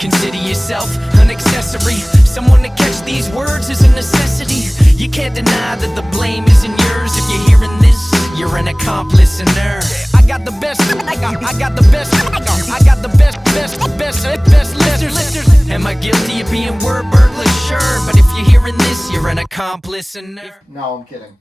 Consider yourself an accessory. Someone to catch these words is a necessity. You can't deny that the blame isn't yours. If you're hearing this, you're an accomplice in her. I got the best, I got the best, I got the best listeners. Am I guilty of being word burglar? Sure, but if you're hearing this, you're an accomplice in her. No, I'm kidding.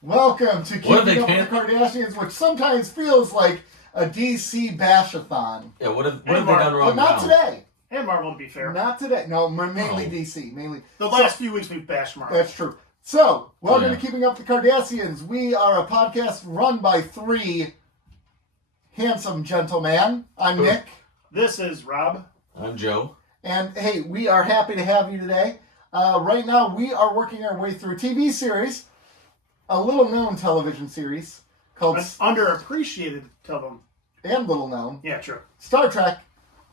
Welcome to Keeping Up with the Cardassians, which sometimes feels like a DC bash-a-thon. Yeah, what have they done wrong? But not today. And Marvel, to be fair. Not today. No, mainly DC. Mainly. The last few weeks we've bashed Marvel. That's true. So, welcome to Keeping Up with the Cardassians. We are a podcast run by three handsome gentlemen. I'm Nick. This is Rob. I'm Joe. And, hey, we are happy to have you today. Right now, we are working our way through a TV series, a little-known television series called... An underappreciated television. And little-known. Yeah, true. Star Trek,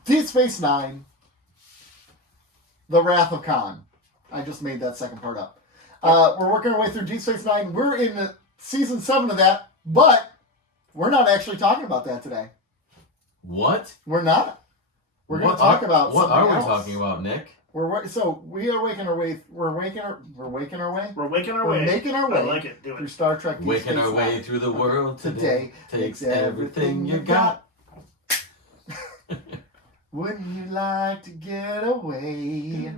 Deep Space Nine, The Wrath of Khan. I just made that second part up. We're working our way through Deep Space Nine. We're in season 7 of that, but we're not actually talking about that today. What? We're not. We're going to talk about what something are we else. talking about, Nick? We are waking our way. We're making our way. We're making our way. I like it. Do through it. Star Trek. Deep Waking Space our way Nine. through the world Today takes everything you got. Wouldn't you like to get away?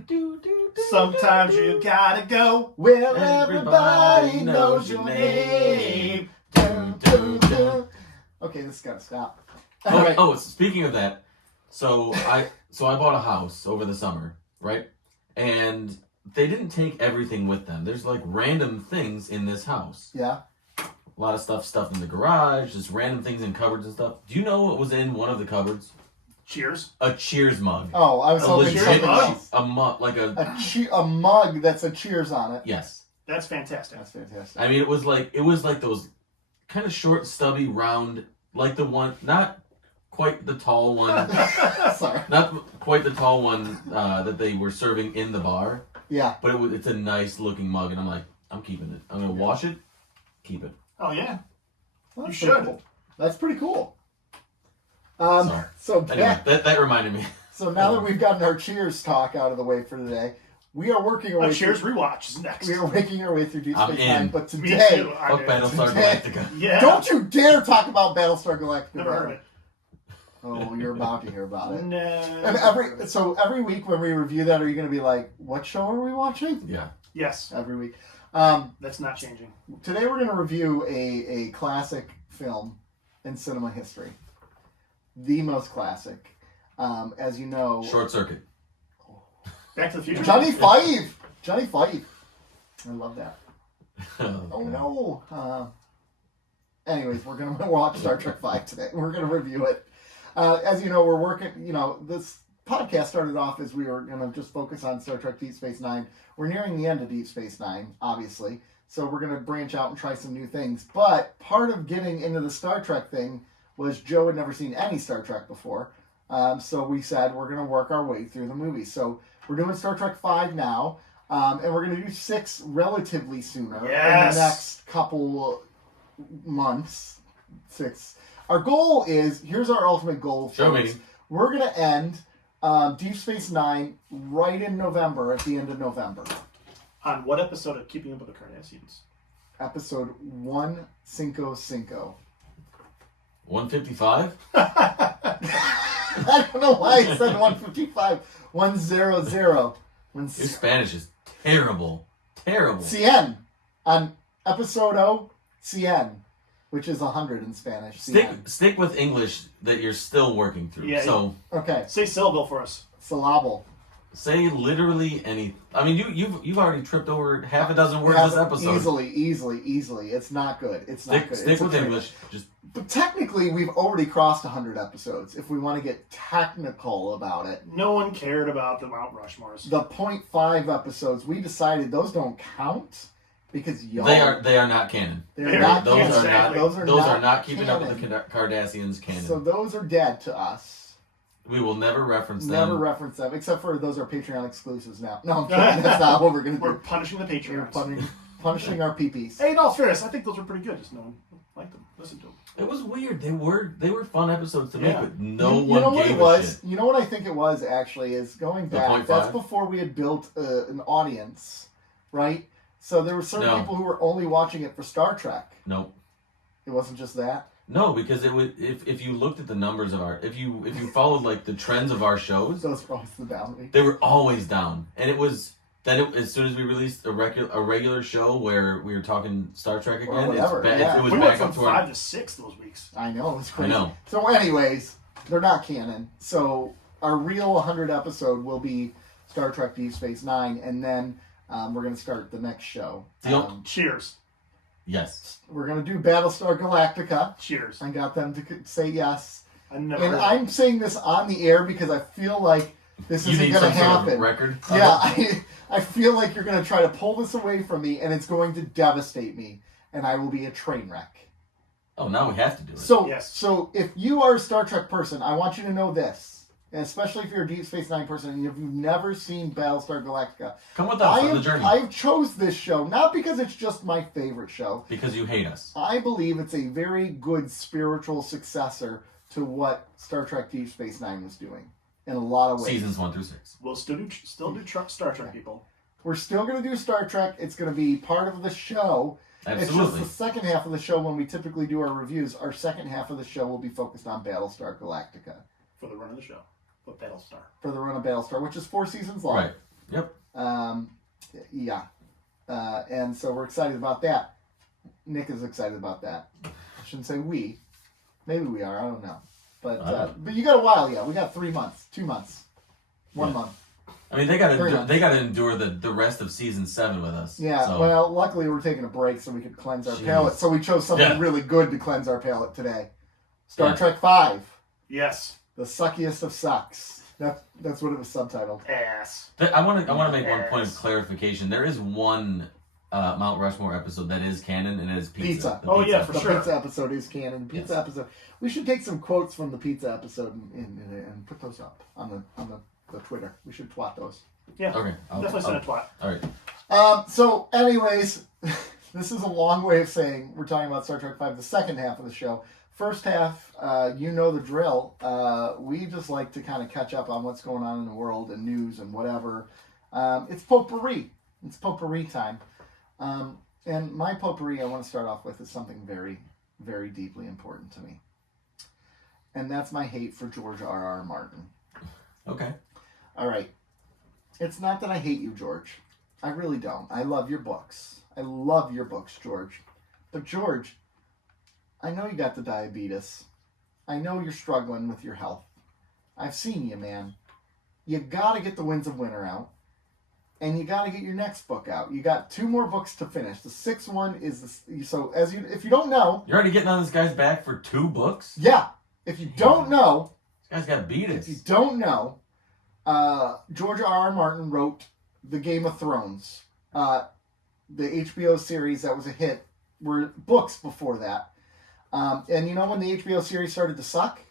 Sometimes you gotta go Where everybody knows your name. Dun, dun, dun. Okay, this has got to stop. Alright. Oh, speaking of that, so I bought a house over the summer, right? And they didn't take everything with them. There's like random things in this house. Yeah. A lot of stuff stuffed in the garage, just random things in cupboards and stuff. Do you know what was in one of the cupboards? Cheers. A Cheers mug. Oh, I was hoping legit something mug? else. A mug, like A mug that's a Cheers on it. yes. That's fantastic. That's fantastic. I mean, it was like those kind of short, stubby, round, like the one, not quite the tall one, Sorry. not quite the tall one that they were serving in the bar, Yeah. but it's a nice looking mug, and I'm like, I'm keeping it. I'm gonna wash it, keep it. Oh, yeah. Well, You that's should. pretty cool. That's pretty cool. Sorry. So Anyway, that reminded me. So now that we've gotten our Cheers talk out of the way for today, we are working our way. Cheers rewatch is next. We are making our way through Deep I'm Space Nine, in. but Me today, too. Fuck Battlestar Today- Galactica. Yeah. don't you dare talk about Battlestar Galactica. Never heard of it. Oh, you're about to hear about it. No. And every week when we review that, are you going to be like, "What show are we watching?" Yeah. Yes. Every week. That's not changing. Today we're going to review a classic film in cinema history, the most classic. As you know, Short Circuit. Back to the Future. Johnny Five. I love that. Oh God. no. Anyways, we're gonna watch Star Trek V today. We're gonna review it. As you know, we're working. This podcast started off as we were gonna just focus on Star Trek Deep Space Nine. We're nearing the end of Deep Space Nine, obviously, so we're gonna branch out and try some new things. But part of getting into the Star Trek thing was Joe had never seen any Star Trek before, so we said we're gonna work our way through the movies. So we're doing Star Trek V now, and we're gonna do 6 relatively sooner in Yes. the next couple months. 6. Our goal is, here's our ultimate goal. Show folks. me. We're going to end Deep Space Nine right in November, at the end of November. On what episode of Keeping Up with the Cardassians? Episode 155. 155? I don't know why I said 155. 100. Your Spanish is terrible. Terrible. Cien. On episodo Cien, which is 100 in Spanish. Stick with English that you're still working through. Yeah, So Okay. Say syllable for us. Syllable. say literally any. I mean, you've already tripped over half a dozen words this episode. Easily. It's not good. It's not good. Stick It's a with trick. English. Just But technically, we've already crossed 100 episodes, if we want to get technical about it. No one cared about the Mount Rushmores. The 0.5 episodes, we decided those don't count because y'all... they are not canon. They're not Those canon. are not. Those Those are not keeping up canon. with the Cardassians canon. So those are dead to us. We will never reference them. Never reference them, except for those are Patreon exclusives now. No, I'm kidding. That's not what we're going to We're do. punishing the We're Patreons. punishing our peepees. Hey, in all fairness, I think those were pretty good. Just no one liked them. listen to them. It was weird. They were fun episodes to make, Yeah. but no you one know what gave it was? a shit. You know what I think it was actually is going The back. 0.5? That's before we had built an audience, right? So there were certain No. people who were only watching it for Star Trek. Nope. It wasn't just that. No, because it would if you looked at the numbers of our if you followed like the trends of our shows, Those were always the down. they were always down. And it was then as soon as we released a regular show where we were talking Star Trek again, Or whatever, yeah. it was We went back from up to our 5 to 6 those weeks. I know, it's I crazy. know. So anyways, they're not canon. So our real 100 episode will be Star Trek Deep Space Nine, and then we're going to start the next show. Cheers. Yes. We're going to do Battlestar Galactica. Cheers. I got them to say yes. I never And heard I'm saying this on the air because I feel like this You isn't need going to some sort of happen. record. Yeah, I feel like you're going to try to pull this away from me, and it's going to devastate me, and I will be a train wreck. Oh, now we have to do it. So, Yes. so if you are a Star Trek person, I want you to know this, and especially if you're a Deep Space Nine person, and if you've never seen Battlestar Galactica, Come with us on the journey. I chose this show not because it's just my favorite show. Because you hate us. I believe it's a very good spiritual successor to what Star Trek Deep Space Nine was doing in a lot of ways. Seasons 1 through 6. We'll still do Star Trek, people. We're still going to do Star Trek. It's going to be part of the show. Absolutely. It's just the second half of the show when we typically do our reviews. Our second half of the show will be focused on Battlestar Galactica. For the run of the show. But Battlestar. For the run of Battlestar, which is 4 seasons long. Right. Yep. Yeah. And so we're excited about that. Nick is excited about that. I shouldn't say we. Maybe we are. I don't know. But you got a while yet. We got 3 months, 2 months, 1 month. I mean, they got to endure the rest of season 7 with us. Yeah. So. Well, luckily we're taking a break so we could cleanse our palate. So we chose something really good to cleanse our palate today. Star Trek 5. Yes. The suckiest of sucks. That's what it was subtitled. Ass. I want to make one point of clarification. There is one Mount Rushmore episode that is canon, and it is pizza. Pizza. The Yeah, for The sure. pizza episode is canon. Pizza episode. We should take some quotes from the pizza episode and put those up on the Twitter. We should twat those. Yeah. Okay. Definitely send a twat. All right. So, anyways, this is a long way of saying we're talking about Star Trek V, the second half of the show. First half, you know the drill. We just like to kind of catch up on what's going on in the world and news and whatever. It's potpourri. It's potpourri time. And my potpourri I want to start off with is something very, very deeply important to me. And that's my hate for George R.R. Martin. Okay. All right. It's not that I hate you, George. I really don't. I love your books. I love your books, George. But George, I know you got the diabetes. I know you're struggling with your health. I've seen you, man. You got to get the Winds of Winter out. And you got to get your next book out. You got 2 more books to finish. The 6th one is if you don't know, You're already getting on this guy's back for 2 books? yeah. If you don't know, This guy's got beat if you us. don't know, George R.R. Martin wrote the Game of Thrones. The HBO series that was a hit were books before that. And you know when the HBO series started to suck?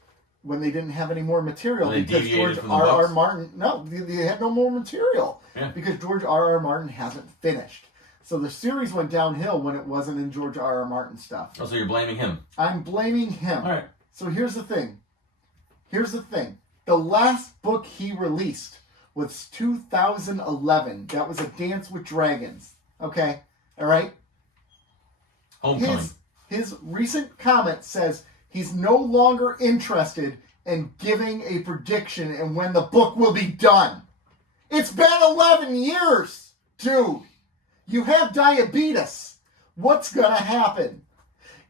When they didn't have any more material When they because deviated George from the R.R. books? Martin, no, they had no more material Yeah. because George R.R. Martin hasn't finished. So the series went downhill when it wasn't in George R.R. Martin stuff. Oh, so you're blaming him. I'm blaming him. All right. So here's the thing. The last book he released was 2011. That was A Dance with Dragons. Okay? All right? Homecoming. His recent comment says he's no longer interested in giving a prediction and when the book will be done. It's been 11 years, dude. You have diabetes. What's going to happen?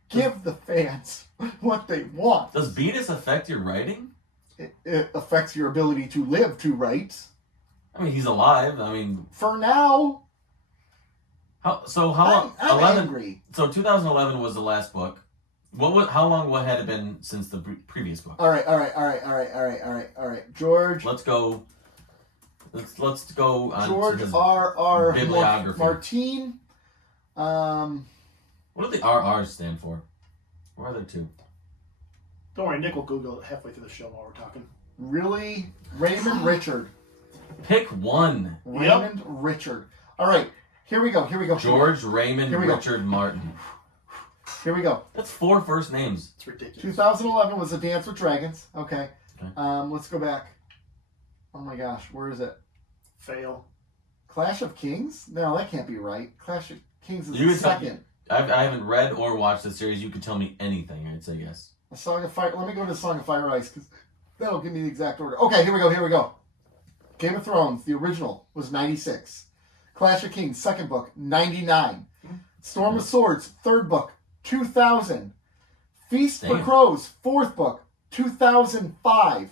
Give the fans what they want. Does beatus affect your writing? It affects your ability to live, to write. I mean, he's alive. I mean, For now, how long? I'm 11. angry. So 2011 was the last book. How long had it been since the previous book? All right. George. Let's go. Let's go on George to his R.R. bibliography. Martin. What do the RRs stand for? Or are there 2? Don't worry, Nick will Google it halfway through the show while we're talking. Really? Raymond Richard. Pick one. Raymond Richard. All right. Here we go. George Raymond Here we go. Richard Martin. Here we go. That's 4 first names. It's ridiculous. 2011 was A Dance with Dragons. Okay. Okay. Let's go back. Oh my gosh, where is it? Fail. Clash of Kings? No, that can't be right. Clash of Kings is You the can tell- second. I haven't read or watched the series. You could tell me anything. I'd say yes. A Song of Fire. Let me go to Song of Fire and Ice because that'll give me the exact order. Okay, here we go. Game of Thrones, the original, was 96. Clash of Kings, second book, 99. Storm of Swords, third book, 2000. Feast for Damn. Crows, fourth book, 2005.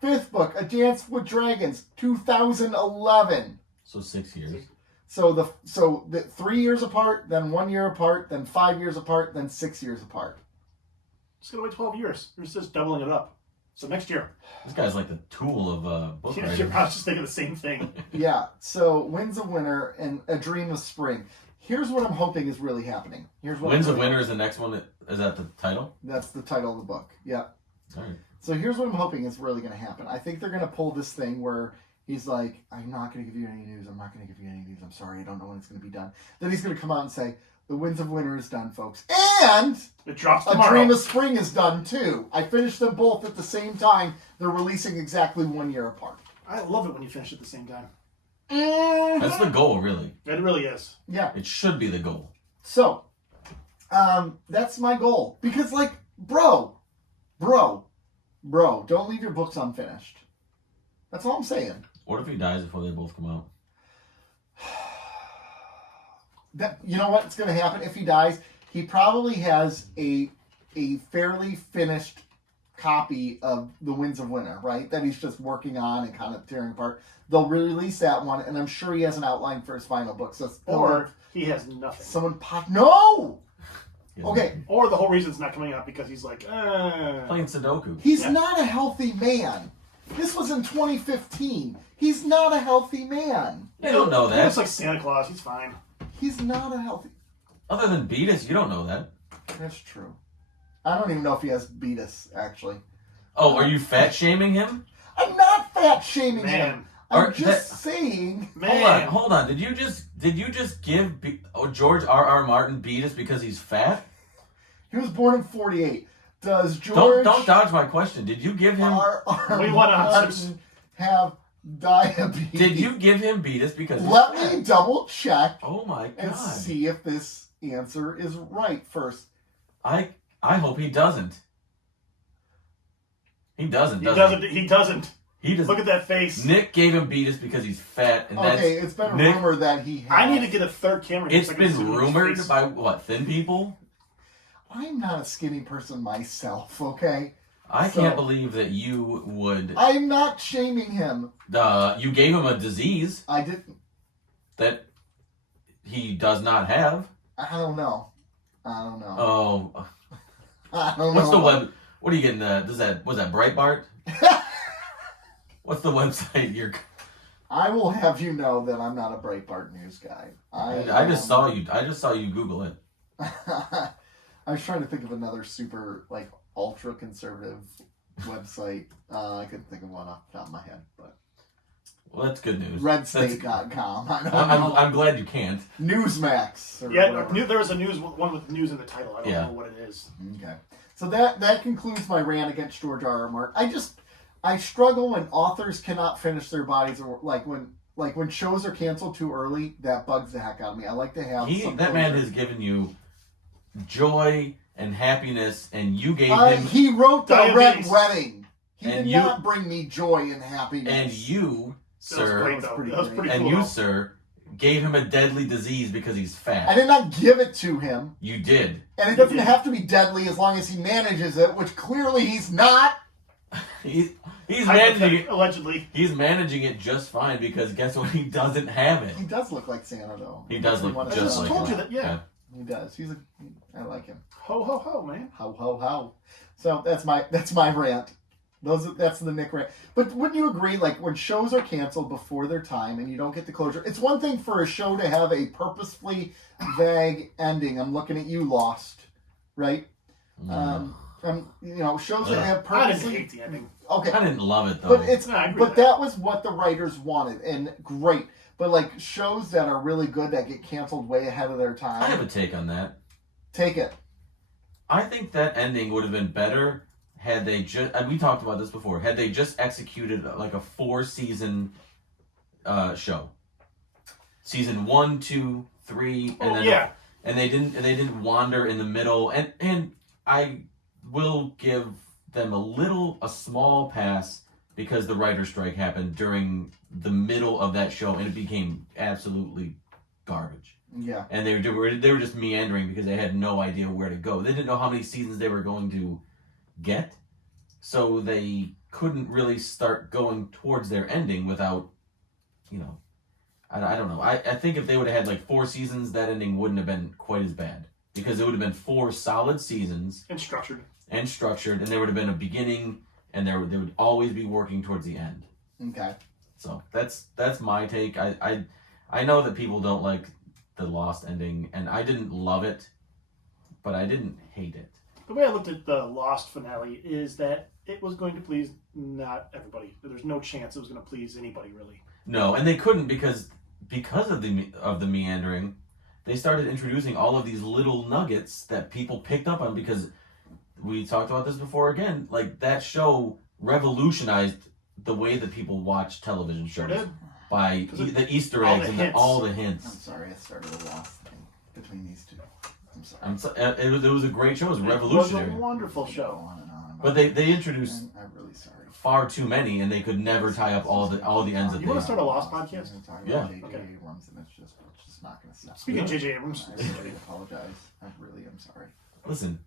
Fifth book, A Dance with Dragons, 2011. So 6 years. So the 3 years apart, then 1 year apart, then 5 years apart, then 6 years apart. Just gonna wait 12 years. You're just doubling it up. So next year. This guy's like the tool of book You're writing. probably just thinking the same thing. Yeah. So Winds of Winter and A Dream of Spring. Here's what I'm hoping is really happening. Here's what Winds I'm of hoping. Winter is the next one. Is that the title? That's the title of the book. Yeah. All right. So here's what I'm hoping is really going to happen. I think they're going to pull this thing where he's like, I'm not going to give you any news. I'm not going to give you any news. I'm sorry. I don't know when it's going to be done. Then he's going to come out and say, The Winds of Winter is done, folks. And It drops A tomorrow. Dream of Spring is done, too. I finished them both at the same time. They're releasing exactly 1 year apart. I love it when you finish at the same time. That's the goal, really. It really is. Yeah. It should be the goal. So, that's my goal. Because, like, bro, don't leave your books unfinished. That's all I'm saying. What if he dies before they both come out? That, you know what's going to happen if he dies? He probably has a fairly finished copy of The Winds of Winter, right? That he's just working on and kind of tearing apart. They'll release that one, and I'm sure he has an outline for his final book. So, Or he has nothing. someone no. Yeah. Okay, Or the whole reason it's not coming out because he's like, Playing Sudoku. he's Yeah. not a healthy man. This was in 2015. He's not a healthy man. You don't know He that. looks like Santa Claus. He's fine. He's not a healthy. Other than Beatus, you don't know that. That's true. I don't even know if he has beatus, actually. Oh, are you fat shaming him? I'm not fat shaming him. Man. I'm Or just that- saying. Man. Hold on. Did you just give George R.R. Martin Beatus because he's fat? He was born in 48. Does George Don't dodge my question. Did you give him? R.R. We want answers. Martin have diabetes? Did you give him Beatus because? He's Let fat? me double check Oh my and god! see if this answer is right first. I hope he doesn't. He doesn't. He Does doesn't. He doesn't. He doesn't. Look at that face. Nick gave him Beatus because he's fat, and Okay, it's been Nick- rumored that he has. I need to get a third camera. It's so I can been zoom in his rumored face. by what, thin people? I'm not a skinny person myself, okay? I So- can't believe that you would. I'm not shaming him. You gave him a disease I didn't. that he does not have. I don't know. I don't know. Oh, I don't what's know. the web? What are you getting? Was that Breitbart? What's the website you're? I will have you know that I'm not a Breitbart news guy. I just saw you. I just saw you Google it. I was trying to think of another super, like, ultra conservative website. I couldn't think of one off the top of my head, but Well, that's good news. redstate.com. I don't know. I'm glad you can't. Newsmax. Or Yeah, whatever. there was a one with news in the title. I don't Yeah. know what it is. Okay. So that concludes my rant against George R.R. Martin. I struggle when authors cannot finish their bodies, or like when shows are canceled too early. That bugs the heck out of me. I like to have some That man closure. has given you joy and happiness, and you gave him, He wrote the Diabetes. Red Wedding. He And did you- not bring me joy and happiness. and you, That was sir, great, was though. pretty That was great. pretty and cool. you, though. sir, gave him a deadly disease because he's I fat. did not give it to him, You did. and it You doesn't did. have to be deadly as long as he manages it, which clearly he's not. He's managing it. Allegedly. He's managing it just fine because guess what? He doesn't have it. He does look like Santa, though. He does look One- I just just like told him. you that, yeah. He does. I like him. Ho, ho, ho, man. How, how. So that's my rant. That's the Nick rant. But wouldn't you agree, like, when shows are canceled before their time and you don't get the closure, it's one thing for a show to have a purposefully vague ending. I'm looking at you, Lost, right? Shows that have I didn't purposely. hate the ending. Okay, I didn't love it though. but it's No, I agree but with that was what the writers wanted, and great. But like shows that are really good that get canceled way ahead of their I have time, a take on that. take it. I think that ending would have been better had they just. And we talked about this before. Had they just executed like a 4-season show, season 1, 2, 3, and then and they didn't wander in the middle. And I will give them a small pass because the writer's strike happened during the middle of that show, and it became absolutely garbage. Yeah. And they were just meandering because they had no idea where to go. They didn't know how many seasons they were going to get, so they couldn't really start going towards their ending without, I don't know. I think if they would have had like 4 seasons, that ending wouldn't have been quite as bad because it would have been 4 solid seasons and structured, and there would have been a beginning, and they would always be working towards the end. Okay. So that's my take. I know that people don't like the Lost ending, and I didn't love it, but I didn't hate it. The way I looked at the Lost finale is that it was going to please not everybody. There's no chance it was going to please anybody, really. No, and they couldn't because of the meandering. They started introducing all of these little nuggets that people picked up on because we talked about this before again. Like, that show revolutionized the way that people watch television shows. Sure did. By the Easter eggs and all the hints. I'm sorry, I started a Lost thing between these two. I'm sorry. It was a great show. It was revolutionary. It was a wonderful show. On and on. But they introduced I'm really sorry. far too many, and they could never tie up all the ends that You they. want to start a Lost podcast? Yeah. J.J. Okay. Abrams, and it's just not going to stop. Speaking of J.J. Abrams, I really apologize. I really am sorry. Listen,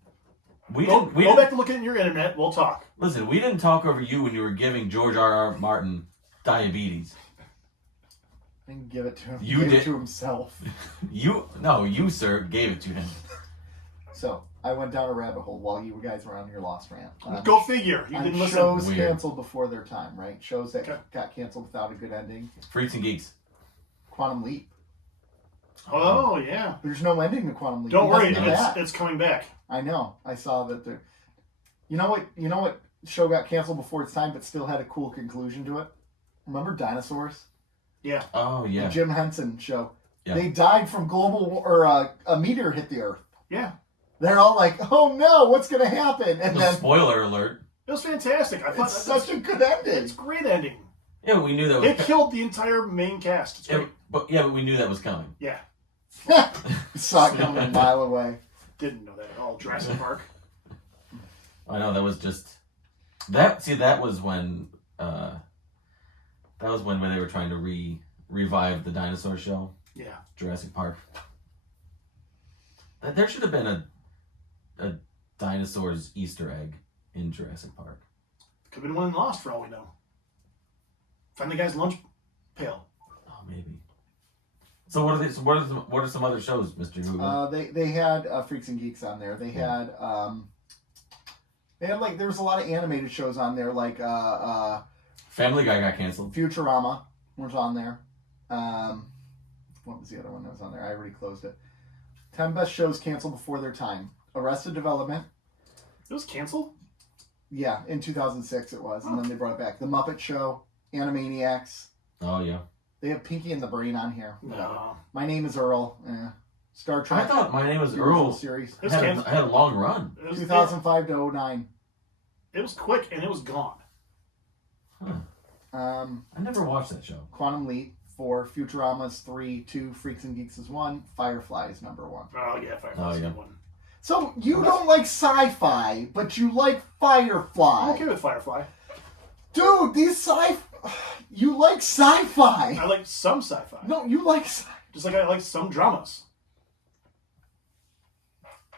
go back to looking at your internet. We'll talk. Listen, we didn't talk over you when you were giving George R.R. Martin diabetes. I didn't give it to him. You he gave did. it to himself. You, sir, gave it to him. So, I went down a rabbit hole while you guys were on your Lost rant. Go figure. You didn't listen. Shows Weird. canceled before their time, right? Shows that Okay. got canceled without a good ending. Freaks and Geeks. Quantum Leap. Oh, yeah. There's no ending to Quantum Leap. Don't It worry. hasn't been back. It's coming back. I know. I saw that there. You know what show got canceled before its time but still had a cool conclusion to it? Remember Dinosaurs? Yeah. Oh yeah. The Jim Henson show. Yeah. They died from a meteor hit the Earth. Yeah. They're all like, "Oh no, what's going to happen?" And then Spoiler alert. It was fantastic. I thought it's such a good ending. It's a great ending. Yeah, we knew that It was. killed the entire main cast. It's great. But we knew that was coming. Yeah. Saw it coming a mile away. Didn't know that at all. Jurassic Park. I know that was just that. See, that was when they were trying to revive the dinosaur show, Yeah. Jurassic Park. There should have been a dinosaurs Easter egg in Jurassic Park. Could have been one in Lost for all we know. Find the guy's lunch pail. Oh, maybe. So what are some other shows, Mr. Hoover? They had Freaks and Geeks on there. They had like there was a lot of animated shows on there, like Family Guy got canceled. Futurama was on there. What was the other one that was on there? I already closed it. 10 best shows canceled before their time. Arrested Development. It was canceled? Yeah, in 2006 it was, and then they brought it back. The Muppet Show, Animaniacs. Oh yeah. They have Pinky and the Brain on here. No. My Name is Earl. Star Trek. I thought My Name was the original Earl. series. It was Had canceled. a long run. 2005 to 09. It was quick and it was gone. Huh. I never watched that show. Quantum Leap 4, Futurama's 3, 2, Freaks and Geeks is 1, Firefly is number 1. Oh, yeah. Firefly's a good one. So you don't like sci-fi, but you like Firefly. I'm okay with Firefly. Dude, you like sci-fi. I like some sci-fi. No, you like Just like I like some dramas.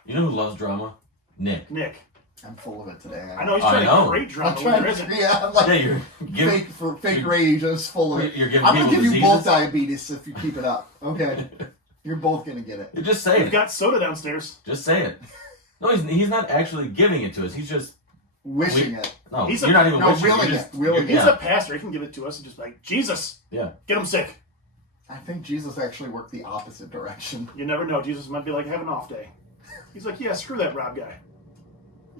You know who loves drama? Nick. I'm full of it today. I know he's trying I know. to create drama I'm when trying there isn't. yeah, I'm like Yeah, you're giving. fake rage. I'm just full of it. You're giving I'm gonna people give you both diseases? diabetes if you keep it up. Okay, you're both gonna get it. You just say We've it. got soda downstairs. Just say it. No, he's not actually giving it to us. He's just Wishing it. no. He's you're a- not even no, wishing. willing You're it, just, willing you're- He's yeah. a pastor. He can give it to us and just be like, Jesus, Yeah. get him sick. I think Jesus actually worked the opposite direction. You never know. Jesus might be like, have an off day. He's like, yeah, screw that Rob guy.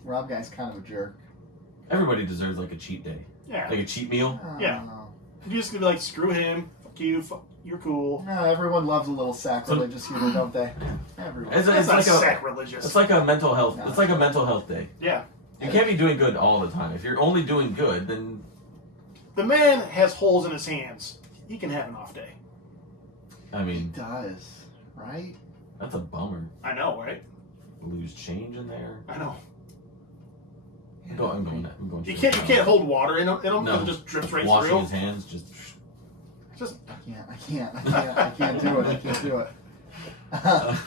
Rob guy's kind of a jerk. Everybody deserves like a cheat day, Yeah. like a cheat meal. Yeah. know. You're just going to be like, screw him. Fuck you. You're cool. No, everyone loves a little sacrilegious humor, don't they? Everyone everyone. It's That's like not a sacrilegious. it's like a mental health. No. It's like a mental health day. Yeah. You can't be doing good all the time. If you're only doing good, then The man has holes in his hands. He can have an off day. I He mean does, right? that's a bummer. I know, right? Lose change in there. I know. I'm going. You can't hold water in them No. because it just drips right Washing through. his hands, just. Just I can't do it. I can't do it.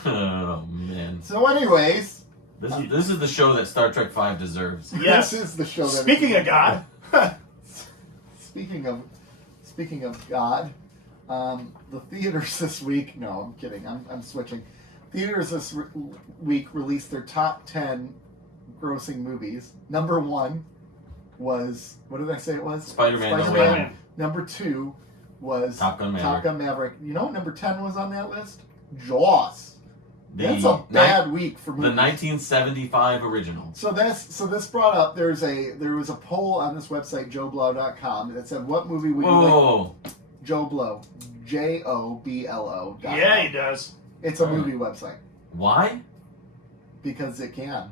Oh man. So, anyways, This is the show that Star Trek V deserves. yes. this is the show that. Speaking of God, Speaking of God, the theaters this week. No, I'm kidding. I'm switching. Theaters this week released their top 10 grossing movies. Number 1 was, what did I say it was? Spider-Man. Spider-Man. Number 2 was Top Gun Maverick. Top Gun Maverick. You know what number 10 was on that list? Jaws. That's The a bad week for the movies. 1975 original. So this brought up there was a poll on this website joeblow.com that said what movie would you like? Whoa. Joe Blow, JOBLO. yeah, he does. It's a movie website Why? because it can.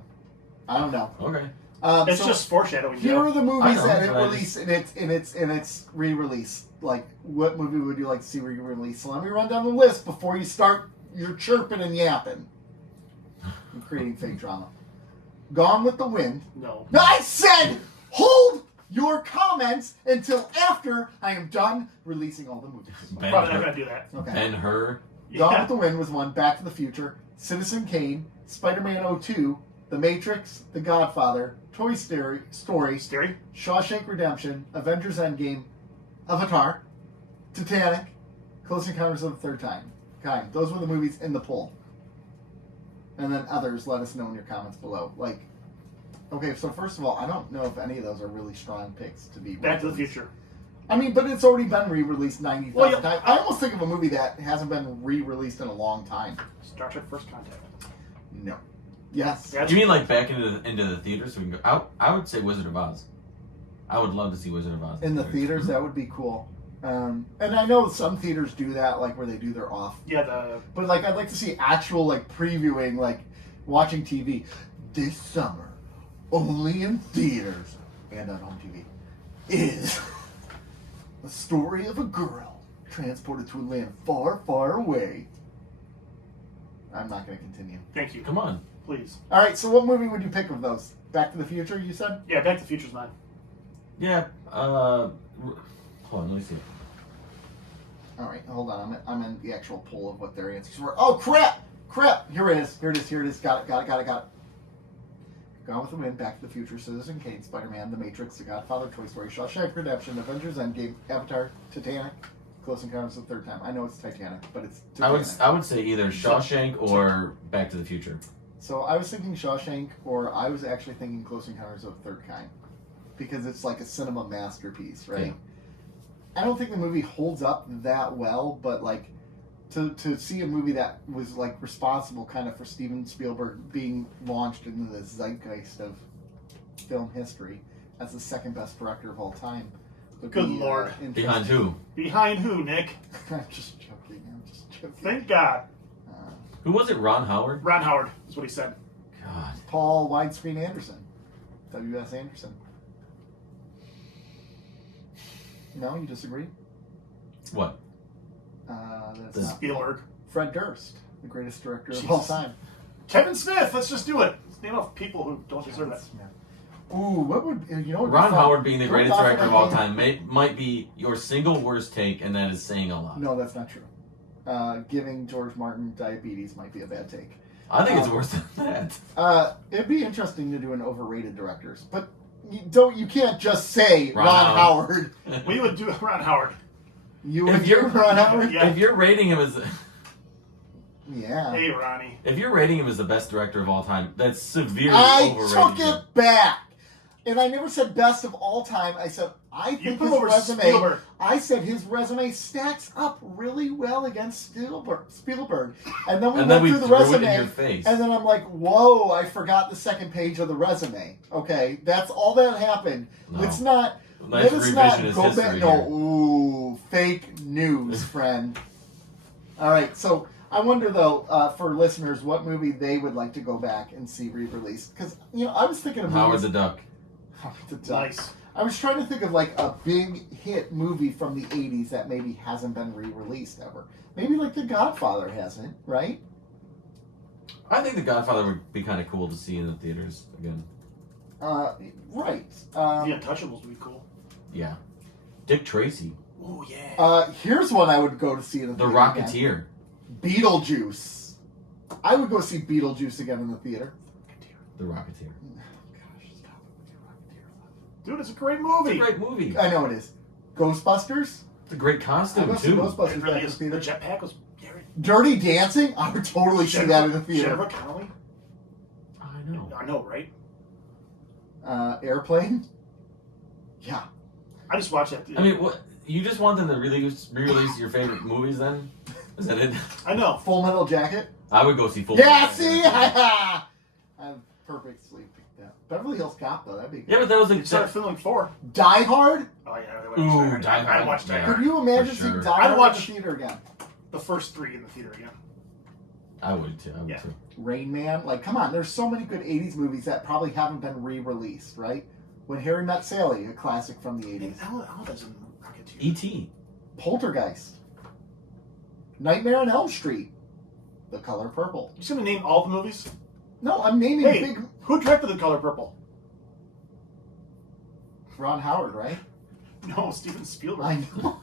I don't know. Okay. It's So just foreshadowing. here Joe. are the I movies know, that it but I released in its re-release. Like, what movie would you like to see re-released? So let me run down the list before you start your chirping and yapping and creating fake drama. Gone with the Wind. No. I said hold your comments until after I am done releasing all the movies. Ben Probably not Hur. gonna do that. Okay. Ben-Hur. Gone Yeah. with the Wind was one. Back to the Future, Citizen Kane, Spider-Man 02, The Matrix, The Godfather, Toy Story, Scary. Shawshank Redemption, Avengers Endgame, Avatar, Titanic, Close Encounters of the Third Kind. Those were the movies in the poll. And then others, let us know in your comments below. Like, okay, so first of all, I don't know if any of those are really strong picks to be Back to the re-released. Future. I mean, but it's already been re-released 90,000 Well, yeah. times. I almost think of a movie that hasn't been re-released in a long time. Star Trek First Contact. No. Yes. That's- You mean like back into the theater so we can go? I would say Wizard of Oz. I would love to see Wizard of Oz In the theaters, that would be cool. And I know some theaters do that, like where they do their off. Yeah, But like, I'd like to see actual like previewing, like watching TV this summer, only in theaters and on home TV, is the story of a girl transported to a land far, far away. I'm not going to continue. thank you. Come on. Please. All right, so what movie would you pick of those? Back to the Future, you said? Yeah, Back to the Future's mine. Yeah. Hold on. Let me see. All right, hold on. I'm in the actual poll of what their answers were. Oh, crap! Here it is. Got it. Gone with the Wind, Back to the Future, Citizen Kane, Spider-Man, The Matrix, The Godfather, Toy Story, Shawshank Redemption, Avengers Endgame, Avatar, Titanic, Close Encounters of the Third Time. I know it's Titanic, but it's Titanic. I would say either Shawshank or Back to the Future. So I was thinking Shawshank, or I was actually thinking Close Encounters of the Third Kind, because it's like a cinema masterpiece, right? Yeah. I don't think the movie holds up that well, but like to see a movie that was like responsible kind of for Steven Spielberg being launched into the zeitgeist of film history as the second best director of all time. would Good be, Lord. Behind interesting. who? Behind who, Nick? I'm just joking. Thank God. Who was it? Ron Howard? Ron Howard is what he said. God. Paul Widescreen Anderson. W.S. Anderson. No, you disagree? What? That's The not Spielberg. Fred Durst, the greatest director of Jesus. all time. Kevin Smith. Let's just do it. Let's name off people who don't deserve it. Ooh, what would you know? What would be Ron fun? Howard being the Don't greatest laugh director at of all me. time might be your single worst take, and that is saying a lot. No, that's not true. Giving George Martin diabetes might be a bad take. I think it's worse than that. It'd be interesting to do an overrated directors, but you can't just say Ron Ron Howard. We would do Ron Howard. You If would you're- do Ron Howard? Yeah. If you're rating him as Yeah. Hey, Ronnie. if you're rating him as the best director of all time, that's severely I overrated. took it back. And I never said best of all time. I said I You think put his him over resume. Spielberg. I said his resume stacks up really well against Spielberg. And then we And then went we through the threw it in resume, your face. and then I'm like, whoa! I forgot the second page of the resume. Okay, that's all that happened. No. Let's not. Nice Let us not revisionist go back. history No, here. ooh, fake news, friend. All right, so I wonder though, for listeners, what movie they would like to go back and see re-released? Because I was thinking of Howard movies. the Duck. Howard the Duck. Nice. I was trying to think of like a big hit movie from the 80s that maybe hasn't been re-released ever. Maybe like The Godfather hasn't, right? I think The Godfather would be kind of cool to see in the theaters again. Right. The Untouchables would be cool. Yeah. Dick Tracy. Oh yeah. Here's one I would go to see in the The theater Rocketeer. again. Beetlejuice. I would go see Beetlejuice again in the theater. The Rocketeer. Gosh, stop with your Rocketeer. Dude, it's a great movie. It's a great movie. I know it is. Ghostbusters? It's a great I costume go see too. Ghostbusters It back really in the is. The theater. jetpack was very... Dirty Dancing? I would totally see that in the theater. Jennifer Connelly? I know. I know, right? Airplane? Yeah. I just watched that. I mean, what? You just want them to re-release your favorite movies? Then is that it? I know. Full Metal Jacket? I would go see Full. Yeah, Metal see? Jacket. I've perfectly picked that. Beverly Hills Cop, though, that'd be good. Yeah, but that was They like. started filming 4. Die Hard? Oh yeah. Ooh, Die Hard. I watched Die Yeah. Hard. Could you imagine For seeing sure. Die Hard in watch- the theater again? The first 3 in the theater again. I would too. I would Yeah. too. Rain Man? Like, come on, there's so many good 80s movies that probably haven't been re-released, right? When Harry Met Sally, a classic from the 80s. How doesn't Rocketeer? E.T. Poltergeist. Nightmare on Elm Street. The Color Purple. You just gonna name all the movies? No, I'm naming Hey, big... who directed The Color Purple? Ron Howard, right? No, Steven Spielberg. I know.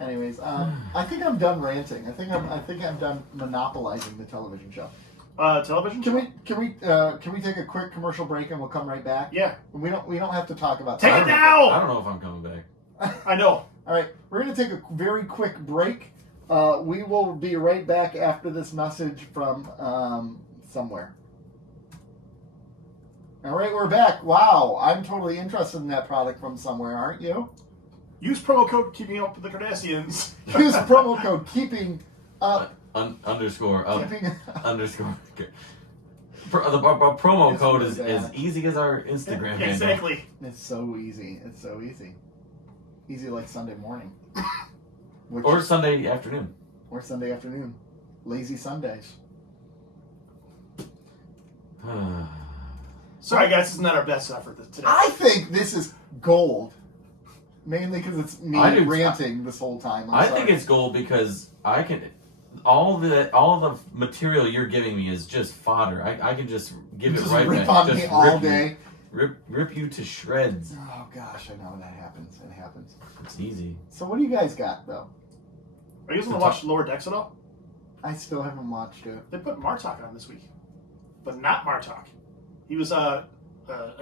Anyways, I think I'm done ranting. I think I'm done monopolizing the television show. Television? Can we take a quick commercial break and we'll come right back? Yeah. We don't have to talk about Take I it don't know- now! I don't know if I'm coming back. I know. All right, we're going to take a very quick break. We will be right back after this message from somewhere. All right, we're back. Wow, I'm totally interested in that product from somewhere, aren't you? Use promo code Keeping Up with the Cardassians. Use promo code keeping up. Underscore up Keeping underscore. The promo It's code really is bad. as easy as our Instagram handle. Exactly. It's so easy. It's so easy. Easy like Sunday morning. Which, Or Sunday afternoon. or Sunday afternoon. Lazy Sundays. Sorry, guys, this is not our best effort today. I think this is gold. Mainly because it's me I do- ranting this whole time. I'm I sorry. think it's gold because I can. All the material you're giving me is just fodder. I can just give Just it right rip back. on Just me all rip you- day. Rip you to shreds. Oh gosh, I know that happens. It happens. It's easy. So what do you guys got though? Are you guys going to watch Lower Decks at all? I still haven't watched it. They put Martok on this week. But not Martok. He was a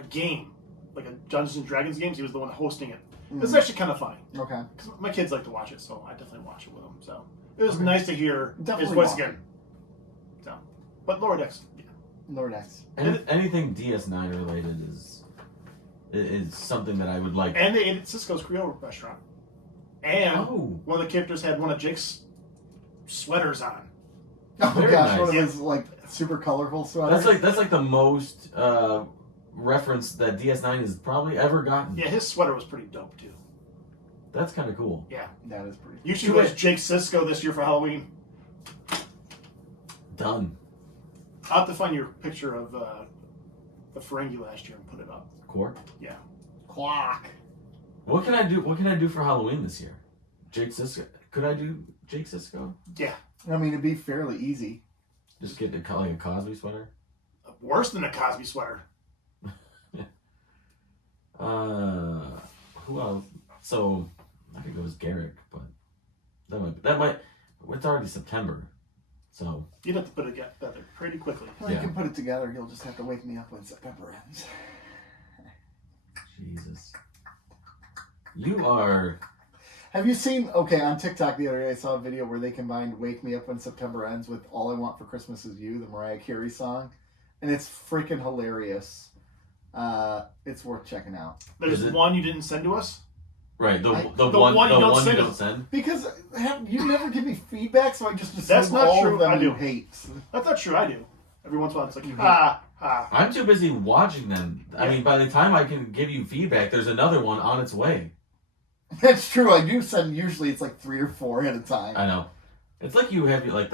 game. Like a Dungeons and Dragons games. He was the one hosting it. It was actually kind of funny. Okay. Because my kids like to watch it, so I definitely watch it with them. So it was nice to hear Definitely his voice watch again. So, but Lower Decks, yeah. Lord X. Anything DS9 related is something that I would like. And they ate at Cisco's Creole restaurant. And Oh. one of the characters had one of Jake's sweaters on. Oh Very gosh, nice. one of his like super colorful sweaters. That's like the most reference that DS9 has probably ever gotten. Yeah, his sweater was pretty dope too. That's kind of cool. Yeah. That is pretty. You should go as Jake Cisco this year for Halloween. Done. I'll have to find your picture of the Ferengi last year and put it up. Core. Yeah. Clock. What can I do? What can I do for Halloween this year? Jake Cisco. Could I do Jake Cisco? Yeah. I mean, it'd be fairly easy. Just get like a Cosby sweater. Worse than a Cosby sweater. Who else? So I could go as Garrick, but that might. It's already September, so You'd have to put it together pretty quickly. Well, Yeah. you can put it together. You'll just have to wake me up when September ends. Jesus. You are. Have you seen? Okay, on TikTok the other day, I saw a video where they combined "Wake Me Up When September Ends" with "All I Want for Christmas Is You," the Mariah Carey song, and it's freaking hilarious. It's worth checking out There's Is it- one you didn't send to us. Right, the I- one the one you don't you send don't us. send. because you never give me feedback, so I just assume That's not all true. of them I you do. hate. That's not true. I do. Every once in a while, it's like, Mhm. ha, ha. I'm too busy watching them. I Yeah. mean, by the time I can give you feedback, there's another one on its way. That's true. I do send. Usually, it's like 3 or 4 at a time. I know. It's like you have like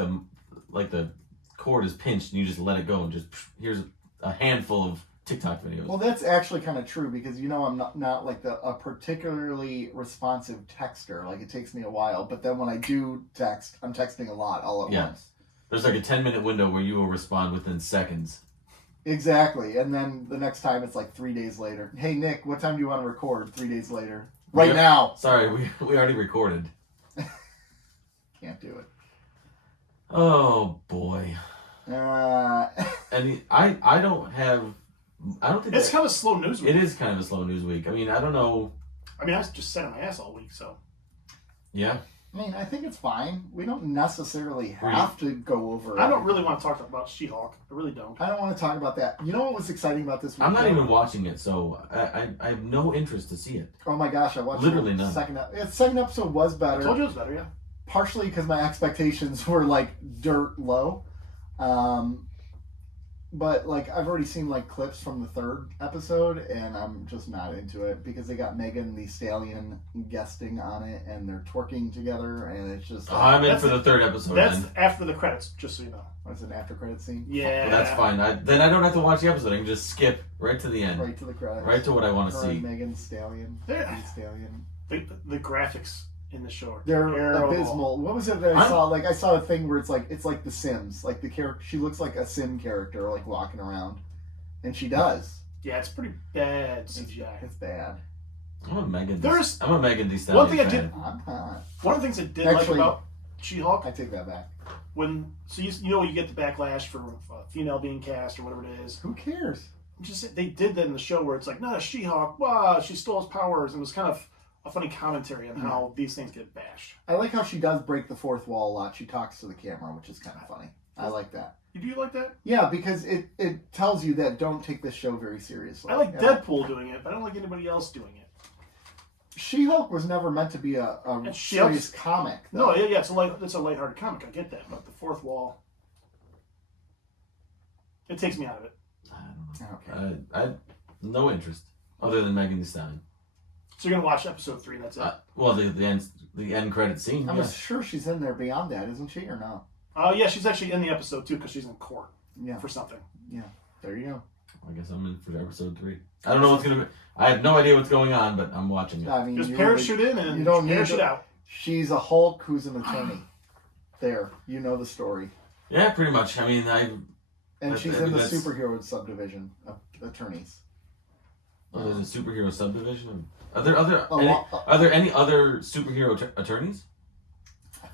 the cord is pinched and you just let it go and just here's a handful of TikTok videos. Well, that's actually kind of true because I'm not like a particularly responsive texter. Like it takes me a while, but then when I do text, I'm texting a lot all at once. There's like a 10-minute window where you will respond within seconds. Exactly, and then the next time it's like 3 days later. Hey Nick, what time do you want to record? 3 days later. Right now. Sorry, we already recorded. Can't do it. Oh boy. And I don't think It's kind of slow news week. It is kind of a slow news week. I mean, I don't know. I mean, I was just sat on my ass all week, so. Yeah. I mean, I think it's fine. We don't necessarily have to go over it. I don't really want to talk about She-Hulk. I really don't. I don't want to talk about that. You know what was exciting about this week? I'm not even watching it, so I have no interest to see it. Oh my gosh, I watched Literally the none. second episode was better. I told you it was better, yeah. Partially because my expectations were like dirt low. But like I've already seen like clips from the 3rd episode and I'm just not into it because they got Megan Thee Stallion guesting on it and they're twerking together and it's just like, I'm in for the 3rd episode. That's then. after the credits, just so you know. what's an after credit scene? Yeah. Well, that's fine. Then I don't have to watch the episode. I can just skip right to the end. Right to the credits. Right to what I want to Her and see. Megan Thee Stallion. Yeah. Thee Stallion. The graphics in the show are They're terrible. abysmal. What was it that I saw? Like I saw a thing where it's like The Sims. Like the character, she looks like a Sim character, like walking around, and she does. Yeah, it's pretty bad CGI. It's bad. I'm a Megan There's- Thee Stallion One thing I fan. did- I'm not. One of the things I did like Actually- about She-Hulk, I take that back. you get the backlash for female being cast or whatever it is. Who cares? Just they did that in the show where it's like, not a She-Hulk, wow, she stole his powers, and it was kind of a funny commentary on how these things get bashed. I like how she does break the 4th wall a lot. She talks to the camera, which is kind of funny. I like that. Do you like that? Yeah, because it tells you that don't take this show very seriously. I like Yeah. Deadpool doing it, but I don't like anybody else doing it. She-Hulk was never meant to be a And serious comic. Though. No, yeah, it's a lighthearted comic. I get that, but the 4th wall, it takes me out of it. Okay. I no interest other than Megan Thee Stallion. So you're gonna watch episode 3, and that's it. Well, the end credit scene. I'm Yeah. sure she's in there beyond that, isn't she, or no? Yeah, she's actually in the episode too because she's in court Yeah. for something. Yeah. There you go. I guess I'm in for episode 3. I don't know what's gonna be. I have no idea what's going on, but I'm watching it. I mean, Just you parachute in and you don't need parachute to- out. She's a Hulk who's an attorney. There, you know the story. Yeah, pretty much. I mean, And But she's I in mean, the that's- superhero subdivision of attorneys. there's a superhero subdivision. Are there A any, lot- are there any other superhero attorneys?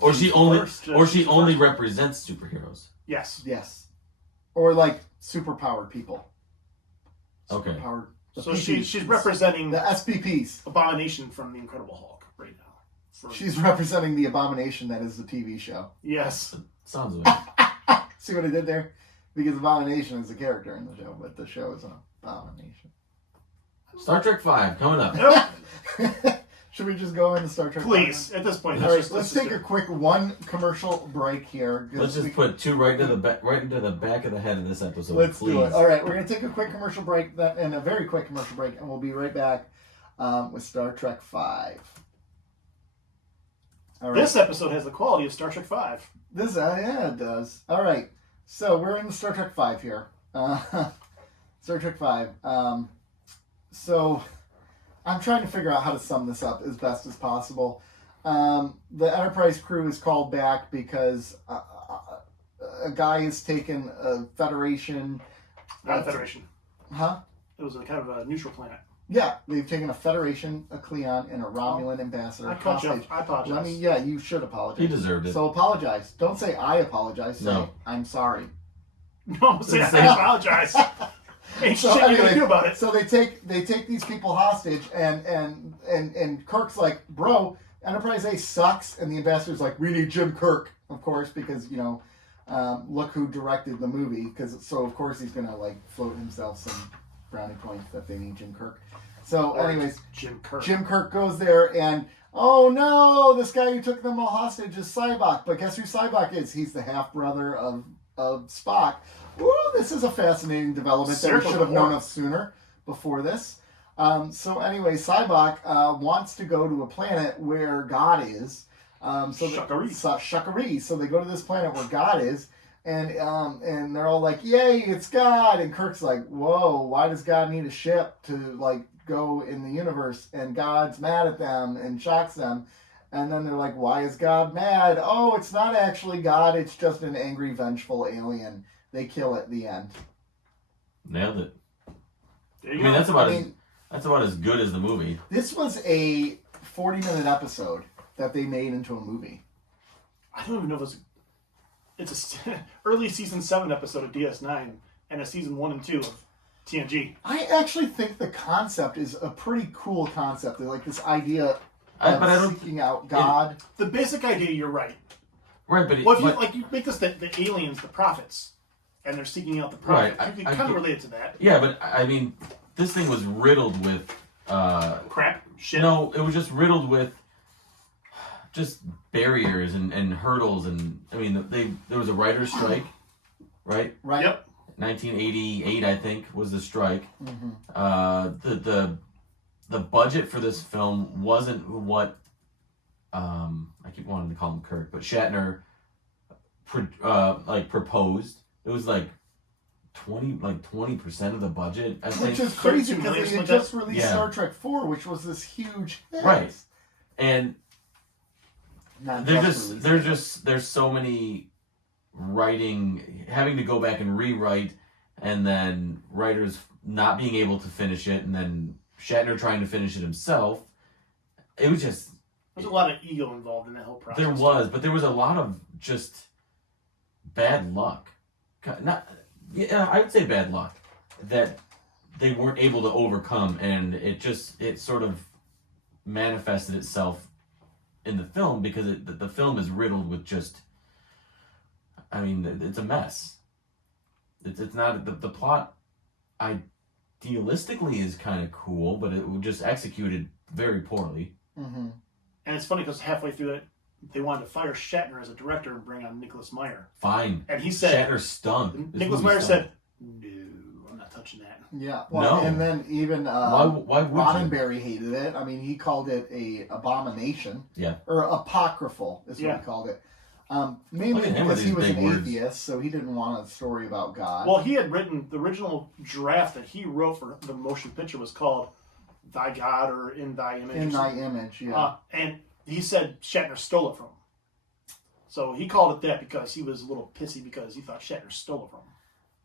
Or she only She's the only first. represents superheroes. Yes. Yes. Or like superpowered people. Okay. Superpowered. The So PPs. she's representing the SPPs. Abomination from the Incredible Hulk right now. She's representing the abomination that is the TV show. Yes. Sounds of it. See what I did there? Because Abomination is a character in the show, but the show is an abomination. Star Trek 5 coming up. Nope. Should we just go into Star Trek? Please, at this point, All right, let's take a quick one commercial break here. 'Cause Let's just put 2 right into the back of the head of this episode. Let's please. do it. All right, we're going to take a quick commercial break, and a very quick commercial break, and we'll be right back with Star Trek 5. All right. This episode has the quality of Star Trek 5. This, yeah, it does. All right, so we're in the Star Trek 5 here. Star Trek 5. So I'm trying to figure out how to sum this up as best as possible. The Enterprise crew is called back because a guy has taken a Federation. Not a Federation. Huh? It was a kind of a neutral planet. Yeah, they've taken a Federation, a Klingon, and a Romulan ambassador I cut you hostage. off. I apologize. Yeah, you should apologize. He deserved it. So apologize. Don't say I apologize. Say No. I'm sorry. No, I'm saying I apologize. Ain't So shit you anyway, can do about it. So they take these people hostage, and Kirk's like, bro, Enterprise A sucks, and the ambassador's like, we need Jim Kirk, of course, because look who directed the movie, so of course he's gonna like float himself some brownie points that they need Jim Kirk. So anyways, Jim Kirk. Jim Kirk goes there, and oh no, this guy who took them all hostage is Sybok. But guess who Sybok is? He's the half brother of Spock. Ooh, this is a fascinating development that we should have known of sooner before this. So anyway, Cybok wants to go to a planet where God is. Shakari. So they go to this planet where God is, and they're all like, "Yay, it's God!" And Kirk's like, "Whoa, why does God need a ship to like go in the universe?" And God's mad at them and shocks them. And then they're like, "Why is God mad?" "Oh, it's not actually God. It's just an angry, vengeful alien." They kill at the end. Nailed it. There you I mean, go. that's about as good as the movie. This was a 40-minute episode that they made into a movie. I don't even know if it's a early season 7 episode of DS9 and a season 1 and 2 of TNG. I actually think the concept is a pretty cool concept. Like this idea of seeking out God. The basic idea, you're right. Right, but you make this the aliens, the prophets, and they're seeking out the prophets. Right, you can kind of relate it to that. Yeah, but I mean, this thing was riddled with crap, shit. No, it was just riddled with just barriers and hurdles, and I mean, there was a writer's strike, right? Right. Yep. 1988, I think, was the strike. Mm-hmm. The budget for this film wasn't what I keep wanting to call him Kirk, but Shatner proposed. It was like 20% of the budget. I think. Which is crazy 32 because million they just released Yeah. Star Trek 4, which was this huge hit. Right. And Not there's so many having to go back and rewrite, and then writers not being able to finish it, and then Shatner trying to finish it himself. It was just There's a lot of ego involved in that whole process. there was, but there was a lot of just bad luck. I would say bad luck that they weren't able to overcome, and it sort of manifested itself in the film because the film is riddled with just. I mean, it's a mess. It's not the plot. Idealistically is kind of cool, but it was just executed very poorly. Mm-hmm. And it's funny because halfway through it, they wanted to fire Shatner as a director and bring on Nicholas Meyer. Fine. And he said, Shatner stunk. Nicholas Meyer said, "No, I'm not touching that." Yeah. Well, No. and then even why would you? Roddenberry hated it. I mean, he called it a abomination. Yeah. Or apocryphal is what he called it. Mainly because he was an atheist, so he didn't want a story about God. Well, he had written the original draft that he wrote for the motion picture was called "Thy God" or "In Thy Image." In Thy Image, yeah. And he said Shatner stole it from him. So he called it that because he was a little pissy because he thought Shatner stole it from him.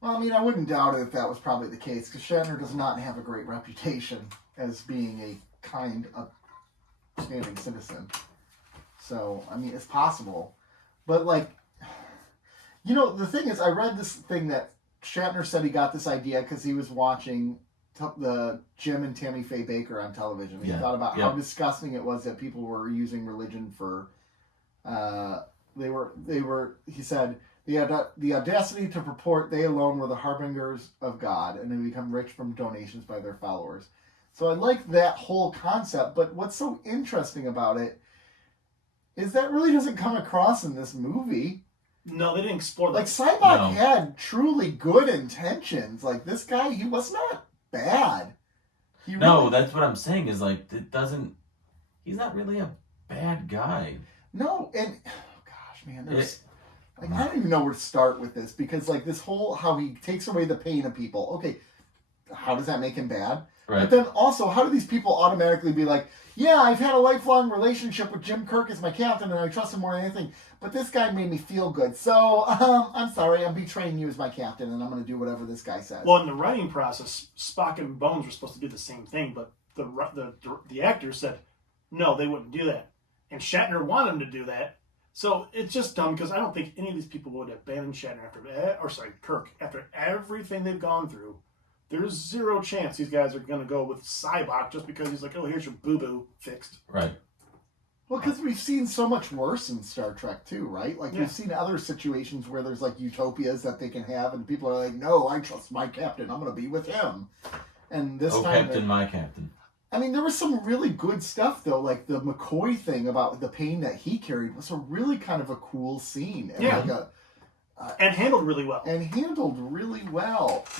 Well, I mean, I wouldn't doubt it if that was probably the case, because Shatner does not have a great reputation as being a kind, upstanding citizen. So, I mean, it's possible. But, like, you know, the thing is, I read this thing that Shatner said he got this idea because he was watching the Jim and Tammy Faye Baker on television. He thought about how disgusting it was that people were using religion for, he said, the audacity to purport they alone were the harbingers of God and they become rich from donations by their followers. So I like that whole concept, but what's so interesting about it is that really doesn't come across in this movie. No, they didn't explore that. Like, Cybok had truly good intentions. Like, this guy, he was not bad. That's what I'm saying is, like, he's not really a bad guy. No, and, oh gosh, man, I don't even know where to start with this, because, like, this whole, how he takes away the pain of people. Okay, how does that make him bad? Right. But then also, how do these people automatically be like, yeah, I've had a lifelong relationship with Jim Kirk as my captain, and I trust him more than anything, but this guy made me feel good, so I'm sorry, I'm betraying you as my captain, and I'm going to do whatever this guy says. Well, in the writing process, Spock and Bones were supposed to do the same thing, but the actors said, no, they wouldn't do that. And Shatner wanted him to do that, so it's just dumb, because I don't think any of these people would abandon Shatner Kirk, after everything they've gone through. There's zero chance these guys are going to go with Cybok just because he's like, oh, here's your boo-boo fixed. Right. Well, because we've seen so much worse in Star Trek, too, right? Like, we've seen other situations where there's, like, utopias that they can have, and people are like, no, I trust my captain. I'm going to be with him. And this time... Captain, my captain. I mean, there was some really good stuff, though. Like, the McCoy thing about the pain that he carried was a really kind of a cool scene. And And handled really well.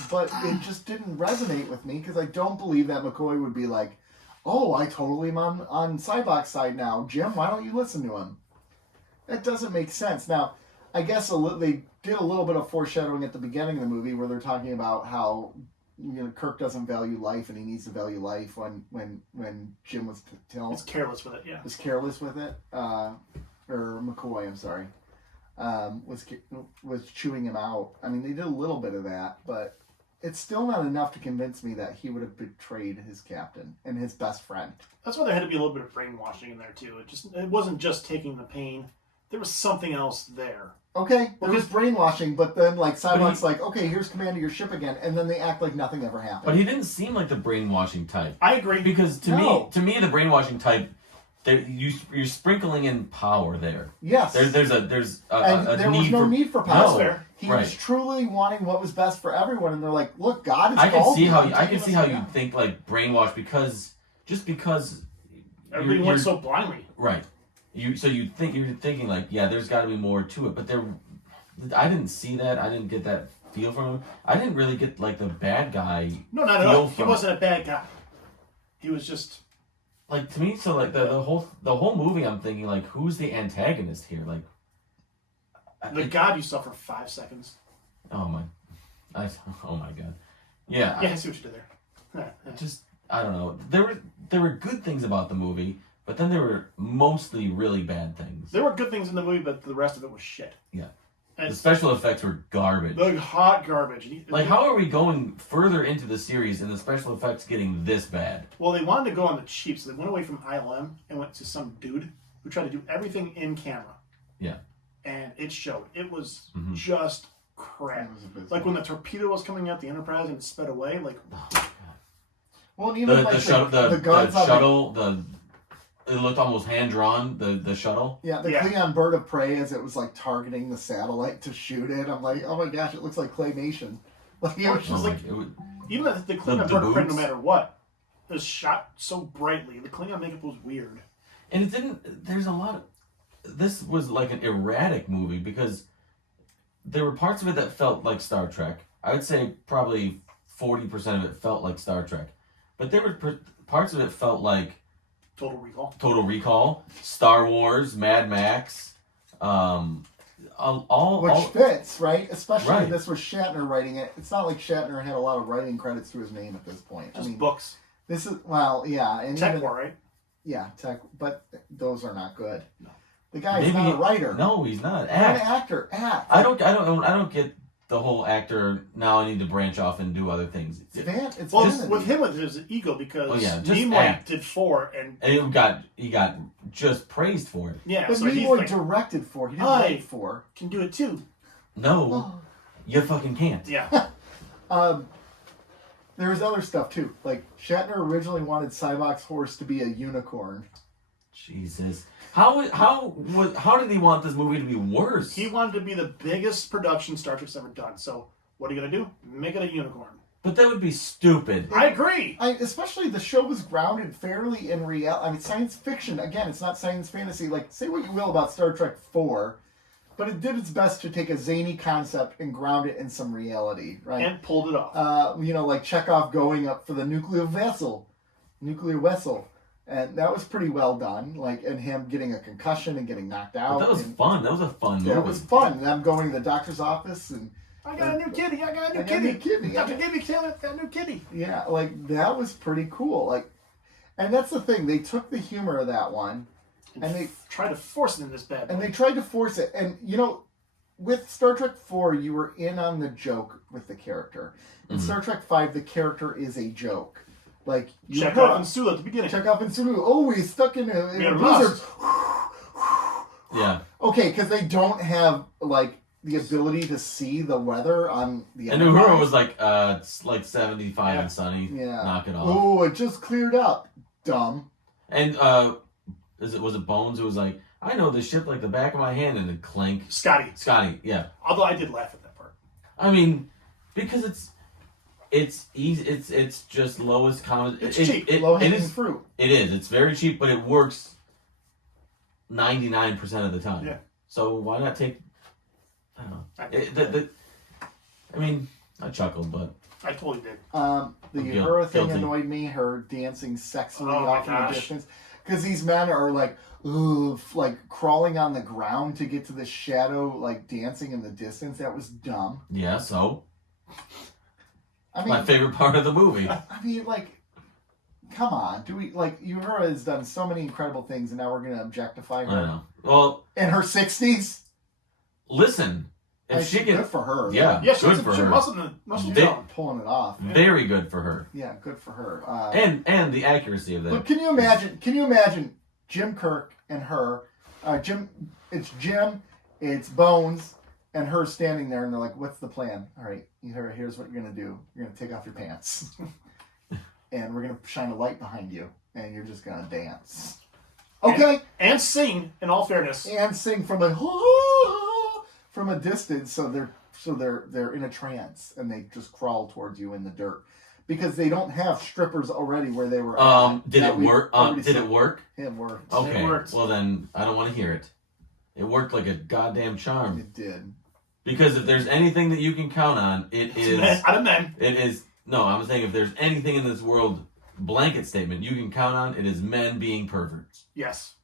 But it just didn't resonate with me because I don't believe that McCoy would be like, oh, I totally am on Cybok's side now. Jim, why don't you listen to him? That doesn't make sense. Now, I guess they did a little bit of foreshadowing at the beginning of the movie where they're talking about how Kirk doesn't value life and he needs to value life when Jim was He's careless with it, yeah. Was careless with it. Or McCoy, I'm sorry. Was chewing him out. I mean, they did a little bit of that, but it's still not enough to convince me that he would have betrayed his captain and his best friend. That's why there had to be a little bit of brainwashing in there too. It wasn't just taking the pain. There was something else there. Okay, there was brainwashing, but then Cybok's like, okay, here's command of your ship again, and then they act like nothing ever happened. But he didn't seem like the brainwashing type. I agree. Because to me, the brainwashing type, you're sprinkling in power there. Yes. There was no need for power. No. He was truly wanting what was best for everyone, and they're like, look, God is I can see how you you think like brainwashed because everybody went so blindly. Right. You're thinking like, yeah, there's got to be more to it, but I didn't see that. I didn't get that feel from him. I didn't really get like the bad guy. No, not at all. He wasn't a bad guy. He was just like, to me. So like the whole movie, I'm thinking like, who's the antagonist here? Like the god you saw for 5 seconds. Oh my god. Yeah. Yeah, I see what you did there. I don't know. There were good things about the movie. But then there were mostly really bad things. There were good things in the movie, but the rest of it was shit. Yeah. And the special effects were garbage. Like hot garbage. Like, how are we going further into the series and the special effects getting this bad? Well, they wanted to go on the cheap, so they went away from ILM and went to some dude who tried to do everything in camera. Yeah. And it showed. It was just crap. Like when the torpedo was coming out the Enterprise and it sped away, like... Well, even the shuttle, it looked almost hand-drawn, the shuttle. Yeah, the Klingon bird of prey as it was like targeting the satellite to shoot it. I'm like, oh my gosh, it looks like claymation. Like, it was just even the Klingon bird of prey, no matter what, was shot so brightly. The Klingon makeup was weird. And it didn't, there's a lot of, this was like an erratic movie because there were parts of it that felt like Star Trek. I would say probably 40% of it felt like Star Trek. But there were parts of it felt like Total Recall, Star Wars, Mad Max, which fits, right? Especially this was Shatner writing it. It's not like Shatner had a lot of writing credits to his name at this point. Just books. This is and Tech War, right? Yeah, Tech, but those are not good. No. The guy is not a writer. No, he's not. He's an actor. I don't get the whole actor. Now I need to branch off and do other things. It's with him with his ego because Nimoy did 4 and he got just praised for it. Yeah, but so Nimoy directed 4. He didn't write 4. Can do it too. No, you fucking can't. Yeah. There was other stuff too. Like Shatner originally wanted Cybok's horse to be a unicorn. Jesus. How did he want this movie to be worse? He wanted to be the biggest production Star Trek's ever done. So what are you gonna do? Make it a unicorn. But that would be stupid. I agree. Especially the show was grounded fairly in reality. I mean, science fiction. Again, it's not science fantasy. Like, say what you will about Star Trek 4, but it did its best to take a zany concept and ground it in some reality, right? And pulled it off. Like Chekhov going up for the nuclear vessel. And that was pretty well done. Like, and him getting a concussion and getting knocked out. But that was fun. That was a fun movie. It was fun. And them going to the doctor's office and... I got a new kitty. Dr. Gibby Taylor got a new kitty. Yeah, like, that was pretty cool. Like, and that's the thing. They took the humor of that one and they tried to force it in this bad boy. And they tried to force it. And, with Star Trek 4, you were in on the joke with the character. In Star Trek 5, the character is a joke. Like, Chekhov and Sulu at the beginning. Chekhov and Sulu. Oh, he's stuck in a blizzard. Yeah. Okay, because they don't have, like, the ability to see the weather on the And Uhura was like, it's like 75 and sunny. Yeah. Knock it off. Oh, it just cleared up. Dumb. And, was it Bones who was like, I know this ship like the back of my hand, and then clink. Scotty, yeah. Although I did laugh at that part. I mean, because it's easy. It's just lowest common. It's cheap. Low-hanging fruit. It is. It's very cheap, but it works 99% of the time. Yeah. So why not take I don't know. I mean, I chuckled, but I totally did. The Uhura thing annoyed me. Her dancing sexily off in the distance. Because these men are like, ooh, like crawling on the ground to get to the shadow, like dancing in the distance. That was dumb. Yeah, so. I mean, my favorite part of the movie. I mean, like, come on. Do we, like, Uhura has done so many incredible things, and now we're going to objectify her? I know. Well. In her 60s? Listen. If she can. Good for her. Yeah, good for her. Pulling it off. Very good for her. Yeah, good for her. And the accuracy of that. But can you imagine Jim Kirk and her, it's Jim, it's Bones, and her standing there, and they're like, what's the plan? All right, here's what you're going to do. You're going to take off your pants. And we're going to shine a light behind you, and you're just going to dance. Okay? And sing, in all fairness. And sing from a distance, so they're in a trance, and they just crawl towards you in the dirt. Because they don't have strippers already where they were. Did it work? Did it work? It worked. Okay. It worked. Well, then I don't want to hear it. It worked like a goddamn charm. It did. Because if there's anything that you can count on, it is. Out of men. It is. No, I'm saying if there's anything in this world, blanket statement, you can count on, it is men being perverts. Yes.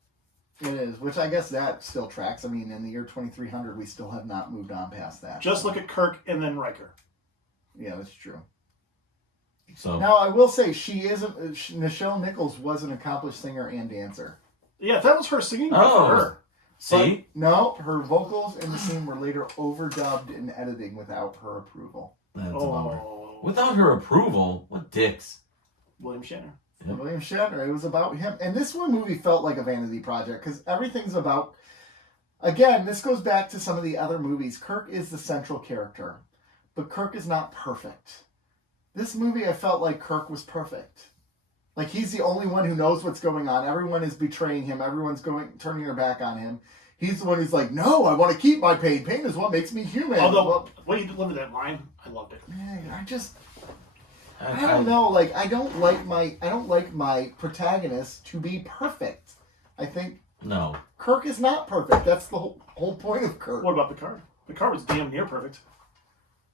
It is, which I guess that still tracks. I mean, in the year 2300, we still have not moved on past that. Just look at Kirk and then Riker. Yeah, that's true. So now I will say Nichelle Nichols was an accomplished singer and dancer. Yeah, if that was her singing, good Oh, for her. See? But no, her vocals in the scene were later overdubbed in editing without her approval. That's a bummer. Without her approval, what dicks? William Shatner. Yep. William Shatner. It was about him, and this one movie felt like a vanity project because everything's about. Again, this goes back to some of the other movies. Kirk is the central character, but Kirk is not perfect. This movie, I felt like Kirk was perfect. Like, he's the only one who knows what's going on. Everyone is betraying him. Everyone's turning their back on him. He's the one who's like, no, I want to keep my pain. Pain is what makes me human. Although, the way you delivered that line, I loved it. Man, I don't know. Like, I don't like my protagonist to be perfect. I think No. Kirk is not perfect. That's the whole point of Kirk. What about Picard? Picard was damn near perfect.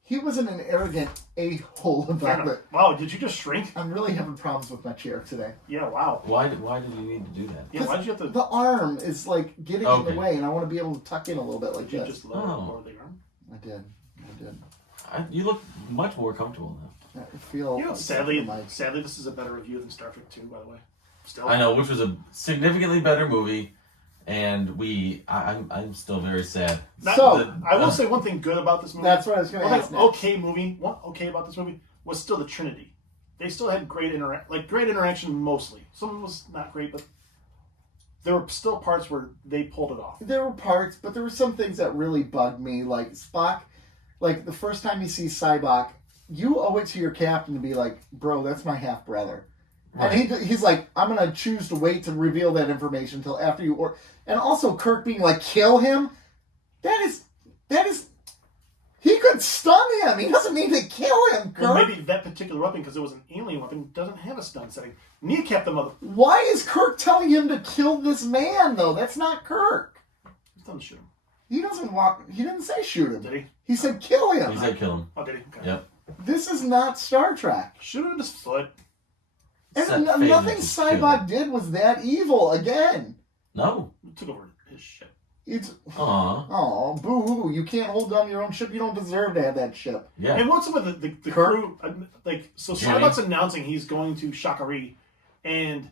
He wasn't an arrogant a-hole about it. Wow, did you just shrink? I'm really having problems with my chair today. Yeah, wow. Why did you need to do that? Yeah, why did you have to... The arm is like getting in the way, and I want to be able to tuck in a little bit like Did you this. just lower the arm? I did. You look much more comfortable now. I feel. You know, sadly, this is a better review than Star Trek 2, by the way. Still. I know, which was a significantly better movie, and I'm still very sad. I will say one thing good about this movie. That's what I was going to ask. One okay about this movie was still the Trinity. They still had great interaction mostly. Some of it was not great, but there were still parts where they pulled it off. There were parts, but there were some things that really bugged me, like Spock. Like the first time you see Cybok, you owe it to your captain to be like, bro, that's my half brother. Right. And he's like, I'm going to choose to wait to reveal that information until after you... And also Kirk being like, kill him? That is... He could stun him. He doesn't need to kill him, Kirk. Well, maybe that particular weapon, because it was an alien weapon, doesn't have a stun setting. Kneecap the mother... Why is Kirk telling him to kill this man, though? That's not Kirk. He's telling him to shoot him. He doesn't walk... He didn't say shoot him. Did he? He said kill him. He said kill him. Oh, did he? Okay. Yep. This is not Star Trek. Shoot him in his foot. And nothing Cybok did was that evil again. No. He took over his ship. It's Aww. boo-hoo. You can't hold down your own ship. You don't deserve to have that ship. Yeah. And what's up with the crew? Like, so Cybok's announcing he's going to Shakari, and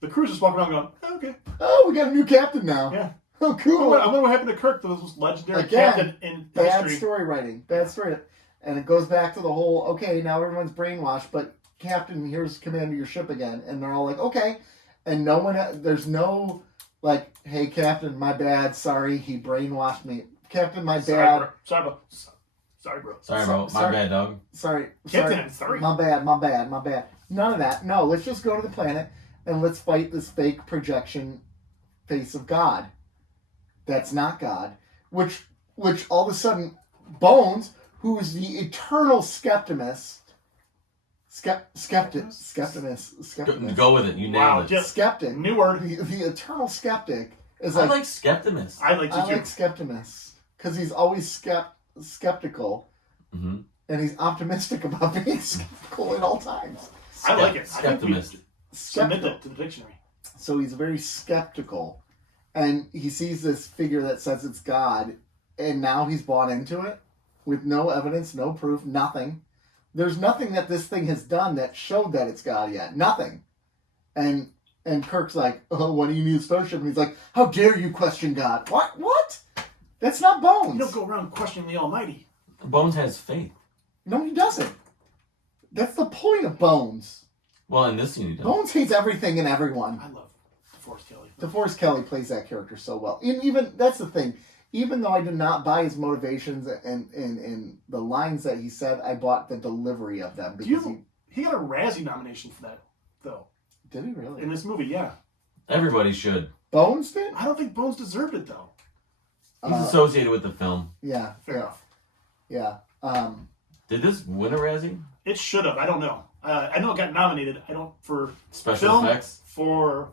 the crew's just walking around going, oh, okay. Oh, we got a new captain now. Yeah. Oh, cool. I wonder what happened to Kirk, the legendary captain in bad history. story writing. Bad story. And it goes back to the whole, okay, now everyone's brainwashed, but Captain, here's command of your ship again. And they're all like, okay. And no one, there's no, like, hey, Captain, my bad. Sorry, he brainwashed me. Captain, my bad. Sorry, bro. Sorry, bro. My bad, dog. Sorry. Captain, sorry. My bad. None of that. No, let's just go to the planet and let's fight this fake projection face of God. That's not God. Which all of a sudden, Bones, who is the eternal skeptimist. Go with it. You nailed it. Skeptic. New word. The eternal skeptic is I like... like skeptimist. I like Skeptimist. because he's always skeptical, Mm-hmm. and he's optimistic about being skeptical at all times. I like it. I think we Skeptimist. submit that to the dictionary. So he's very skeptical, and he sees this figure that says it's God, and now he's bought into it with no evidence, no proof, nothing. There's nothing that this thing has done that showed that it's God yet. Nothing. And Kirk's like, oh, why do you need a starship? And he's like, how dare you question God? What? That's not Bones. You don't go around questioning the Almighty. Bones has faith. No, he doesn't. That's the point of Bones. Well, in this scene, he does. Bones hates everything and everyone. I love DeForest Kelly. DeForest Kelly plays that character so well. And even that's the thing. Even though I did not buy his motivations and the lines that he said, I bought the delivery of them because He got a Razzie nomination for that, though. did he really? In this movie, yeah. Everybody should. Bones did? I don't think Bones deserved it, though. He's associated with the film. Yeah. Fair enough. Yeah. Did this win a Razzie? It should have. I don't know. I know it got nominated. I don't for Special film, effects? for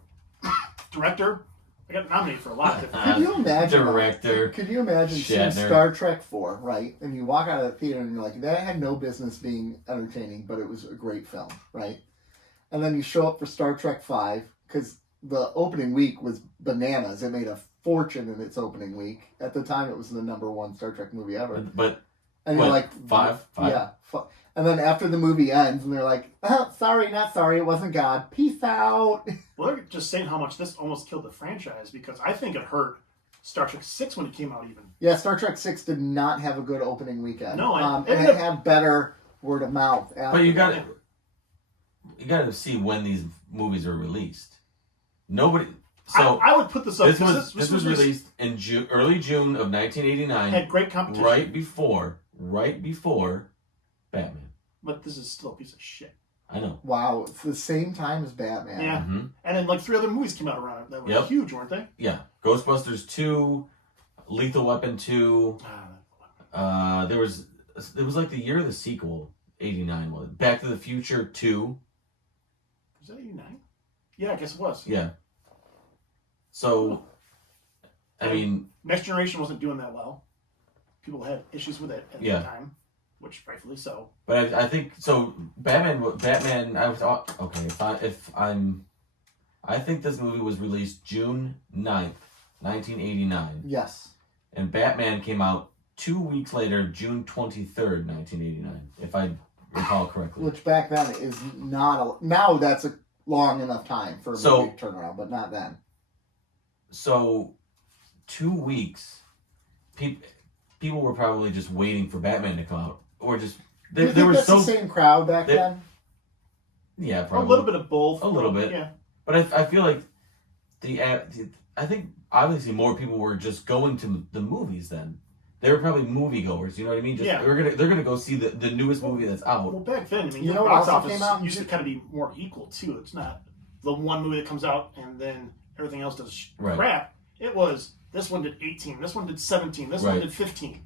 director. I got nominated for a lot of different. Could you imagine? Director. Could you imagine seeing Shatner. Star Trek 4, right? And you walk out of the theater and you're like, that had no business being entertaining, but it was a great film, right? And then you show up for Star Trek 5, because the opening week was bananas. It made a fortune in its opening week. At the time, it was the #1 Star Trek movie ever. But And what, you're like, five? Yeah. And then after the movie ends, and they're like, oh, sorry, not sorry, it wasn't God. Peace out. Well, they're just saying how much this almost killed the franchise because I think it hurt Star Trek 6 when it came out even. Yeah, Star Trek 6 did not have a good opening weekend. No, and it had better word of mouth. After you that. gotta see when these movies are released. Nobody. So I would put this up. this was released in early June of 1989, had great competition. right before Batman. But this is still a piece of shit. I know. Wow, it's the same time as Batman. Yeah. Mm-hmm. And then like 3 other movies came out around it that were Yep. huge, weren't they? Yeah, Ghostbusters 2, Lethal Weapon 2. There was like the year of the sequel, 89 was. Back to the Future 2. Was that 89? Yeah, I guess it was. Yeah. So, I mean, Next Generation wasn't doing that well. People had issues with it at Yeah. the time, which rightfully so. but I think so. Batman. I was okay. I think this movie was released June 9th, 1989, Yes. and Batman came out 2 weeks later, June 23rd, 1989, if I recall correctly. Which back then is not now that's a long enough time for a movie to turn around, but not then. So, 2 weeks, people were probably just waiting for Batman to come out, or just Do you they think were that's so the same crowd back then? yeah, probably A little bit of both. A little bit. Yeah. But I feel like I think obviously more people were just going to the movies then. They were probably moviegoers, you know what I mean? Just Yeah. they're gonna go see the newest movie that's out. Well, back then, I mean, You the know what box also office came out in used to kind of be more equal too. It's not the one movie that comes out and then everything else does Right. crap. It was this one did 18, this one did 17, this one Right. did 15.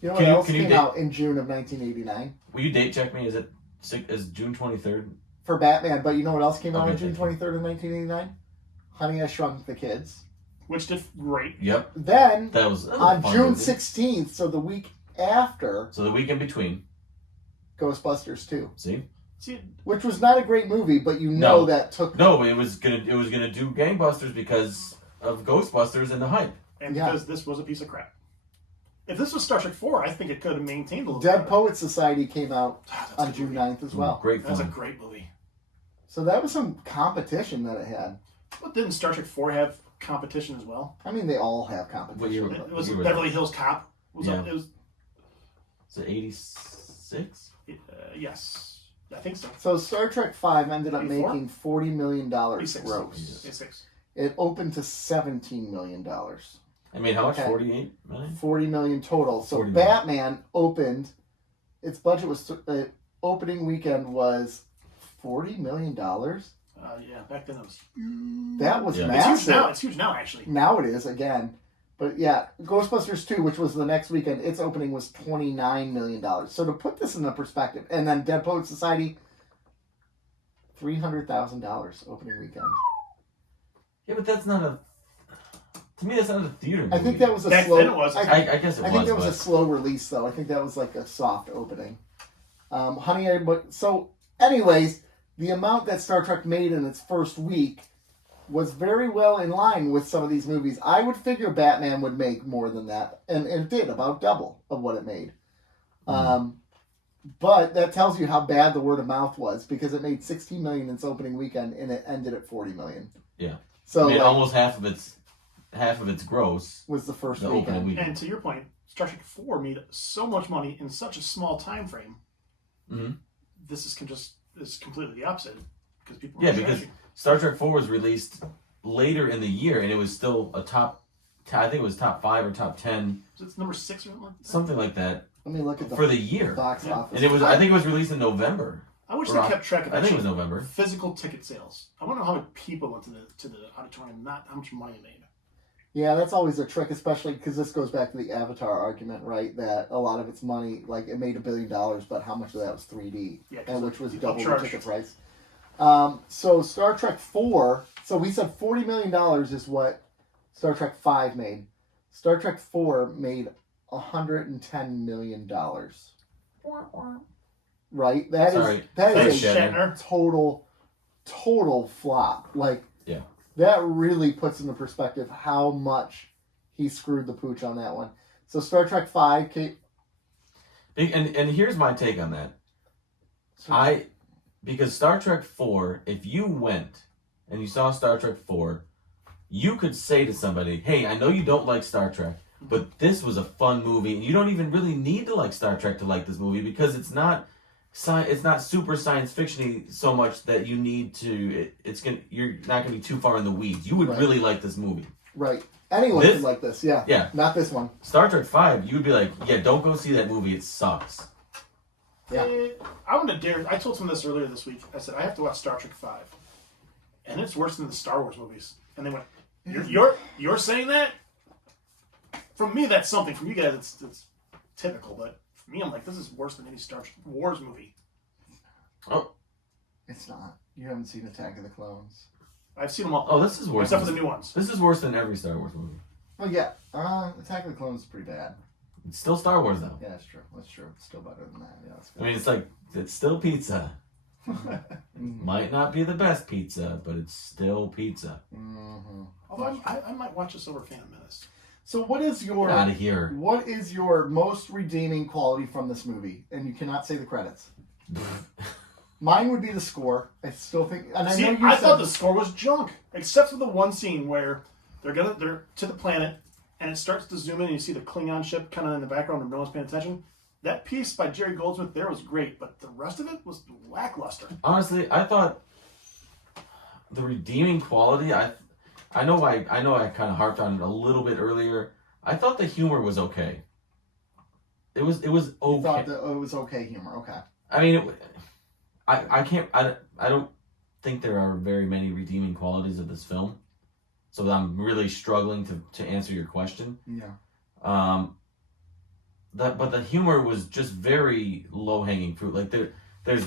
You know what Can you- else can you came date- out in June of 1989? Will you date check me? Is June 23rd? For Batman, but you know what else came out Okay, on June thank you. 23rd of 1989? Honey, I Shrunk the Kids. Which did great. Yep. Then, That was a on fun June movie. 16th, so the week after, So the week in between. Ghostbusters 2. See? See, Which was not a great movie, but you know No. that took... No, it was gonna do gangbusters because of Ghostbusters and the hype. and Yeah. because this was a piece of crap. If this was Star Trek 4, I think it could have maintained a little Dead better. Poets Society came out That's on a good June movie. 9th as well. Great That's a film. great movie. So that was some competition that it had. But didn't Star Trek 4 have competition as well? I mean, they all have What competition. year- It was you were Beverly Hills Cop. Yeah. It was Is it 86? yes, I think so. So Star Trek 5 ended up 84? making $40 million 86. gross. 86. It opened to $17 million. I mean, how much? Okay. 48 million? 40 million total. So 40 million. Batman opened, its budget was, opening weekend was $40 million. Yeah, back then it was huge. That was Yeah. It's huge massive. now. It's huge now, actually. Now it is again. But yeah, Ghostbusters 2, which was the next weekend, its opening was $29 million. So to put this into perspective, and then Dead Poets Society, $300,000 opening weekend. Yeah, but that's not a. To me, that's not a theater movie. I think that was a Back slow. then it was. I guess it was. I think that was but a slow release, though. I think that was like a soft opening. So, anyways, the amount that Star Trek made in its first week was very well in line with some of these movies. I would figure Batman would make more than that, and it did, about double of what it made. But that tells you how bad the word of mouth was, because it made $16 million in its opening weekend, and it ended at $40 million. Yeah. So I mean, almost half of its gross was the first the weekend. opening weekend. And to your point, Star Trek 4 made so much money in such a small time frame. Mm-hmm. This is completely the opposite, because people. Yeah, because Star Trek 4 was released later in the year, and it was still a top. I think it was top 5 or top 10. It's number 6 or something like that. Something like that. Let me look at For the year. box office. And it was. I think it was released in November. I wish they kept track of. I think it was November. Physical ticket sales. I wonder how many people went to the auditorium, not how much money they made. Yeah, that's always a trick, especially because this goes back to the Avatar argument, right? That a lot of its money, like it made $1 billion, but how much of that was 3D, and which was double the ticket price. So Star Trek 4. So we said $40 million is what Star Trek 5 made. Star Trek 4 made $110 million. Right? That is Shatner. a total flop. Like, yeah. That really puts into perspective how much he screwed the pooch on that one. So Star Trek 5, and here's my take on that. Because Star Trek 4, if you went and you saw Star Trek 4, you could say to somebody, hey, I know you don't like Star Trek, but this was a fun movie, and you don't even really need to like Star Trek to like this movie, because it's not super science fiction-y so much that you need to. You're not gonna be too far in the weeds. You would really like this movie. Right. Anyone could like this. Yeah. Yeah. Not this one. Star Trek 5, you would be like, yeah, don't go see that movie. It sucks. Yeah. I'm gonna dare. I told someone this earlier this week. I said I have to watch Star Trek 5, and it's worse than the Star Wars movies. And they went, "You're saying that?" From me, that's something. From you guys, it's typical. But for me, I'm like, this is worse than any Star Wars movie. Oh, it's not. You haven't seen Attack of the Clones. I've seen them all. Oh, this is worse. Except for the new ones. This is worse than every Star Wars movie. Oh yeah, Attack of the Clones is pretty bad. It's still Star Wars though. Yeah, that's true. That's true. It's still better than that. Yeah, that's good. I mean, it's still pizza. Might not be the best pizza, but it's still pizza. Mm-hmm. Although I might watch this over Phantom Menace. So what is your out of here? What is your most redeeming quality from this movie? And you cannot say the credits. Mine would be the score. I still think. And I thought the score was junk, except for the one scene where they're to the planet, and it starts to zoom in, and you see the Klingon ship kind of in the background, and no one's paying attention. That piece by Jerry Goldsmith there was great, but the rest of it was lackluster. Honestly, I thought the redeeming quality. I know I kind of harped on it a little bit earlier. I thought the humor was okay. It was okay. You thought that it was okay humor. Okay. I mean, I don't think there are very many redeeming qualities of this film, so I'm really struggling to answer your question. Yeah. But the humor was just very low hanging fruit. Like there's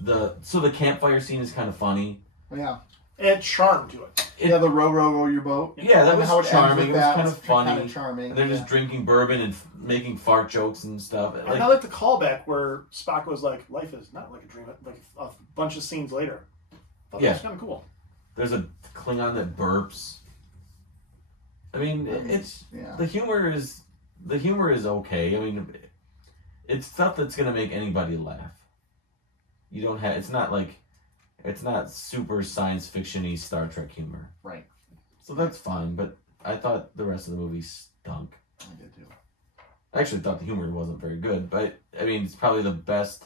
the campfire scene is kind of funny. Yeah. It charm to it. Yeah, the row your boat. Yeah, that was charming. It was kind of funny. Kind of charming. And they're just drinking bourbon and making fart jokes and stuff. And I like the callback where Spock was like, "Life is not like a dream." Like a bunch of scenes later. I thought that was kind of cool. There's a Klingon that burps. I mean, the humor is okay. I mean, it's stuff that's gonna make anybody laugh. You don't have. It's not super science fiction-y Star Trek humor. Right. So that's fine, but I thought the rest of the movie stunk. I did too. I actually thought the humor wasn't very good, but I mean, it's probably the best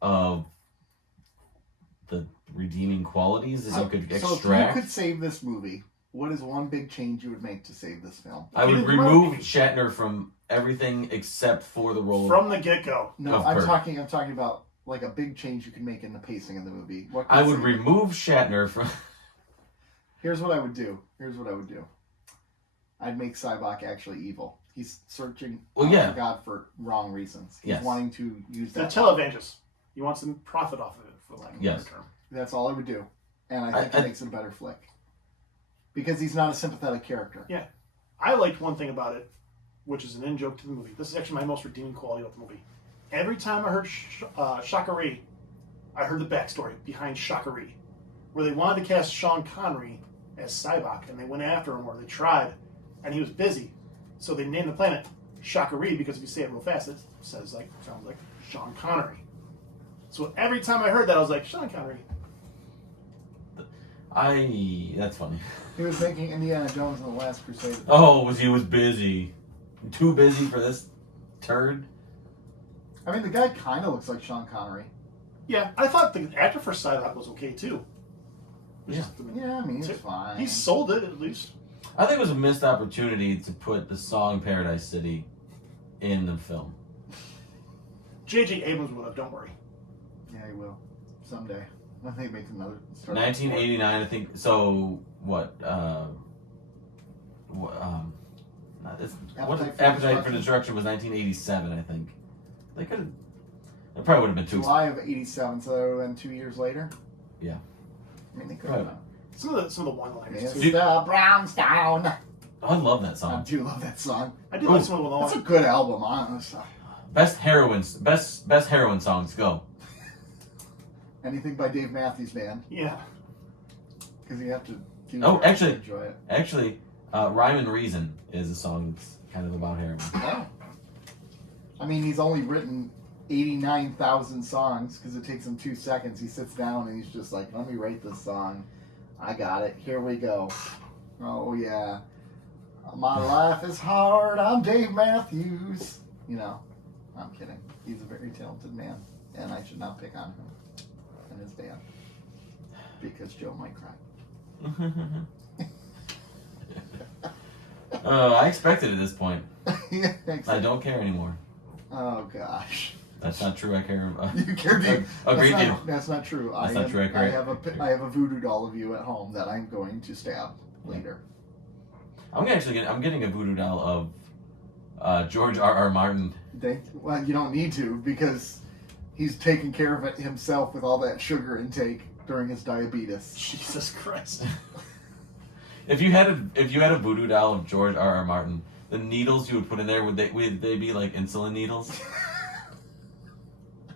of the redeeming qualities as you could extract. So if you could save this movie, what is one big change you would make to save this film? I would remove Shatner from everything except for the role from the get-go. No, I'm talking about like a big change you can make in the pacing of the movie. I would remove Shatner from. Here's what I would do. I'd make Cybok actually evil. He's searching for God for wrong reasons. He's wanting to use that. The televangelists. He wants to profit off of it, for lack of a better term. That's all I would do. And I think it makes it a better flick. because he's not a sympathetic character. Yeah. I liked one thing about it, which is an in-joke to the movie. This is actually my most redeeming quality about the movie. Every time I heard Shakari, I heard the backstory behind Shakari, where they wanted to cast Sean Connery as Sybok, and they went after him, or they tried, and he was busy. So they named the planet Shakari, because if you say it real fast, it sounds like Sean Connery. So every time I heard that, I was like, Sean Connery. That's funny. He was making Indiana Jones and the Last Crusade. Oh, he was busy. Too busy for this turd? I mean, the guy kind of looks like Sean Connery. Yeah, I thought the actor for Sybok was okay, too. Yeah. Yeah, I mean, he's fine. He sold it, at least. I think it was a missed opportunity to put the song Paradise City in the film. J.J. Abrams would have, don't worry. Yeah, he will. Someday. I think he makes another Star 1989, I think. So, what? Appetite for Destruction was 1987, I think. They could have. It probably would have been too July of 87, so then 2 years later? Yeah. I mean, they could have. Right. Some of the one-liners, too. Mr. Brownstone. Oh, I love that I song. do love that song. I do like some of the That's a one-liners. good album, honestly. Best heroine songs, go. Anything by Dave Matthews Band, Yeah. because you have to do Oh, it actually- to enjoy it. Actually, Rhyme and Reason is a song that's kind of about heroin. Oh. I mean, he's only written 89,000 songs because it takes him 2 seconds. He sits down and he's just like, let me write this song. I got it. Here we go. Oh, yeah. My life is hard. I'm Dave Matthews. You know, I'm kidding. He's a very talented man, and I should not pick on him and his band because Joe might cry. I expected at this point. Yeah, I exactly. don't care anymore. Oh, gosh. That's not true. I care. You care deep. Agreed That's to. not, that's not true. That's not true, I I agree. have a voodoo doll of you at home that I'm going to stab later. I'm getting a voodoo doll of George R.R. Martin. Well, you don't need to because he's taking care of it himself with all that sugar intake during his diabetes. Jesus Christ. If you had a voodoo doll of George R.R. Martin, the needles you would put in there would they be like insulin needles?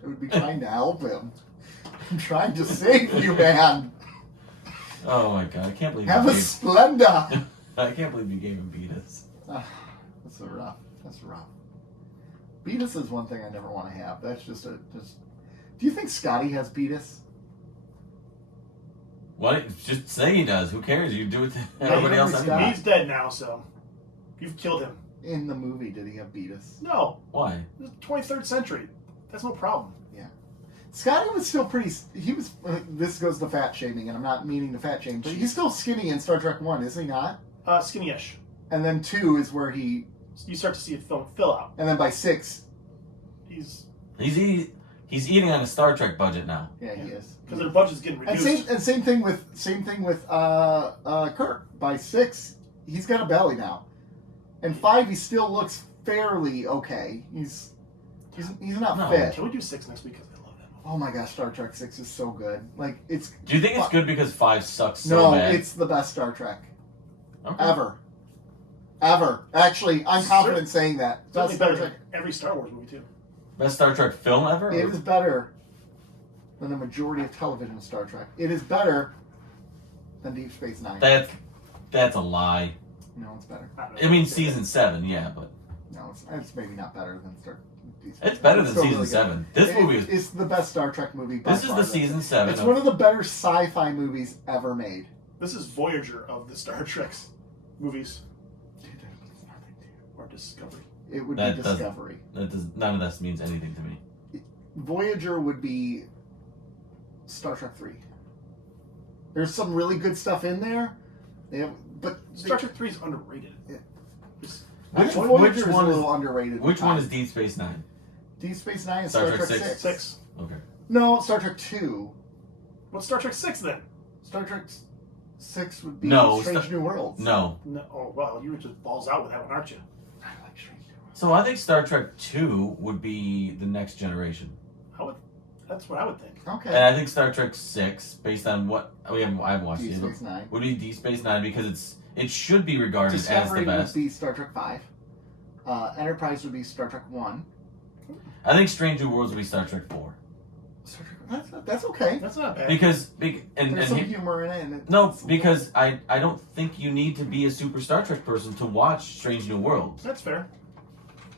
I would be trying to help him. I'm trying to save you, man. Oh my god! I can't believe Have you a gave, Splenda. I can't believe you gave him Beatus. That's rough. That's rough. Beatus is one thing I never want to have. That's just. Do you think Scotty has Beatus? What? Just say he does. Who cares? You do it to No, everybody else. remember Anyway. He's dead now, so you've killed him. In the movie, did he have Beatus? No, Why? this is the 23rd century. That's no problem. Scotty was still pretty. He was. This goes to fat shaming, and I'm not meaning to fat shame, but he's still skinny in Star Trek 1, is he not? Skinny-ish. And then 2 is where he. You start to see it fill out. And then by 6, He's He's eating on a Star Trek budget now. yeah, he is. because their budget's getting And reduced. same thing with Kirk. By 6, he's got a belly now, and 5 he still looks fairly okay. He's not No. fit. Can we do 6 next week? Because I love that movie. Oh my gosh, Star Trek 6 is so good. Like it's. Do you think it's good because 5 sucks so No, bad? it's the best Star Trek Okay. ever. Actually, I'm confident saying that. Certainly Best better Star than every Star Wars movie, too. Best Star Trek film ever? It is better than the majority of television Star Trek. It is better than Deep Space Nine. That's a lie. No, it's better. I mean, season 7, yeah, but No, it's maybe not better than Deep Space it's better Nine. than still season really good. 7. This movie is. It's the best Star Trek movie. by This is far. the season 7. It's one of the better sci-fi movies ever made. This is Voyager of the Star Trek's movies. Or Discovery. It would That be doesn't- Discovery. None of this means anything to me. Voyager would be Star Trek 3. There's some really good stuff in there. But Star Trek 3 is underrated. Actually, Which Voyager is a one is- little underrated. Which one is Deep Space Nine? Deep Space Nine and Star Star, Trek Trek 6? 6. Okay. No, Star Trek 2. What's Star Trek 6 then? Star Trek 6 would be No, Strange New Worlds. No. No, oh, well, you were just balls out with that one, aren't you? I like Strange New Worlds. So I think Star Trek 2 would be the next generation. I That's what I would think. Okay. And I think Star Trek 6, based on what I haven't watched Deep it, Space Nine. would be Deep Space Nine because it should be regarded as the Discovery would best. be Star Trek 5. Enterprise would be Star Trek 1. I think Strange New Worlds would be Star Trek 4 Star Trek, that's okay. That's not bad. because There's some humor in it. And no, because I don't think you need to be a super Star Trek person to watch Strange New Worlds. That's fair.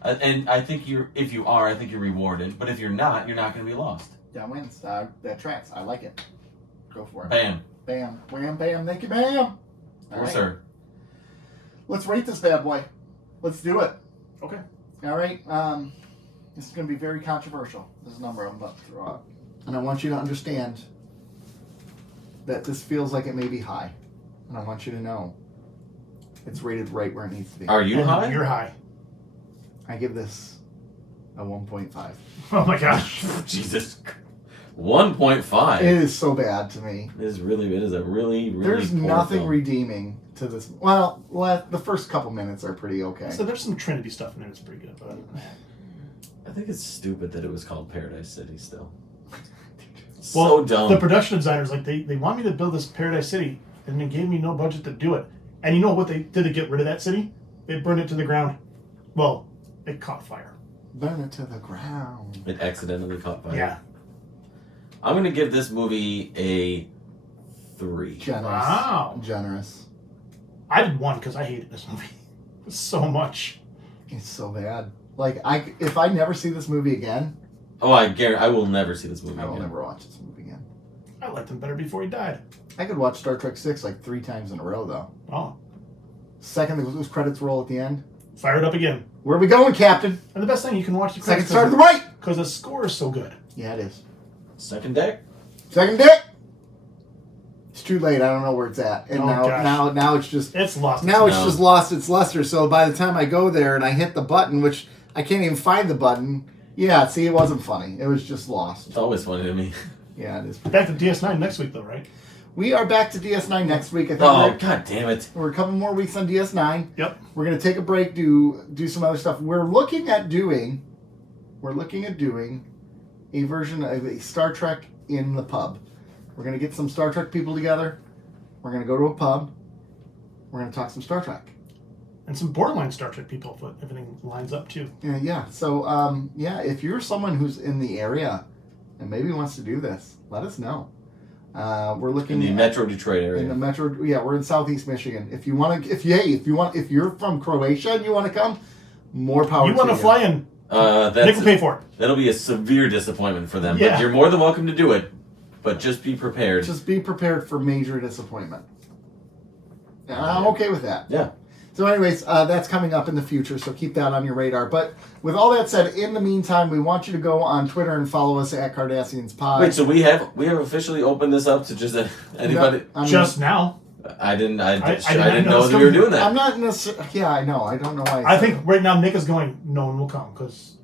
And I think if you are, I think you're rewarded. But if you're not going to be lost. That wins. That tracks. I like it. Go for it. Bam. Bam. Wham, bam, thank you, bam. Or sir. Let's rate this bad boy. Let's do it. Okay. All right. This is going to be very controversial. This number I'm about to throw out. And I want you to understand that this feels like it may be high. And I want you to know it's rated right where it needs to be. Are you And high? You're high. I give this a 1.5. Oh my gosh. Jesus. 1.5. It is so bad to me. It is a really There's poor nothing film. redeeming to this. Well, the first couple minutes are pretty okay. So there's some Trinity stuff in there that's pretty good. But I think it's stupid that it was called Paradise City still. well, So dumb. the production designers, like, they want me to build this Paradise City, and they gave me no budget to do it. And you know what they did to get rid of that city? They burned it to the ground. Well, it caught fire. Burn it to the ground. It accidentally caught fire. Yeah. I'm going to give this movie a 3. Generous. Wow. Generous. I did 1 because I hated this movie so much. It's so bad. Like, if I never see this movie again, Oh, I will never see this movie I will again. never watch this movie again. I liked him better before he died. I could watch Star Trek 6 like 3 times in a row, though. Oh. Second, those credits roll at the end. Fire it up again. Where are we going, Captain? And the best thing, you can watch the Second credits star to the right! because the score is so good. Yeah, it is. Second deck? Second deck! It's too late. I don't know where it's at. And Oh, now it's just... It's lost. Now it's No. just lost its luster. So by the time I go there and I hit the button, which I can't even find the button, yeah, see, it wasn't funny. It was just lost. It's always funny to me. Yeah, it is. Back to DS9 next week, though, right? We are back to DS9 next week. I think Oh, god damn it. we're a couple more weeks on DS9. Yep. We're going to take a break, do some other stuff. We're looking at doing a version of a Star Trek in the pub. We're going to get some Star Trek people together. We're going to go to a pub. We're going to talk some Star Trek. And some borderline Star Trek people, if everything lines up, too. Yeah. So, if you're someone who's in the area and maybe wants to do this, let us know. We're looking In the Metro Detroit area. in the Metro. Yeah, we're in Southeast Michigan. If you want to, if you're from Croatia and you want to come, more power. You want to fly in? Nick will pay for it. That'll be a severe disappointment for them. Yeah. But you're more than welcome to do it. But just be prepared. Just be prepared for major disappointment. And I'm okay with that. Yeah. So, anyways, that's coming up in the future, so keep that on your radar. But with all that said, in the meantime, we want you to go on Twitter and follow us at Cardassians Pod. Wait, so we have officially opened this up to just anybody? No, I mean, Just now. I didn't I know know that we were doing that. I'm not necessarily. Yeah, I know. I don't know why. I said think right now Nick is going, no one will come, because...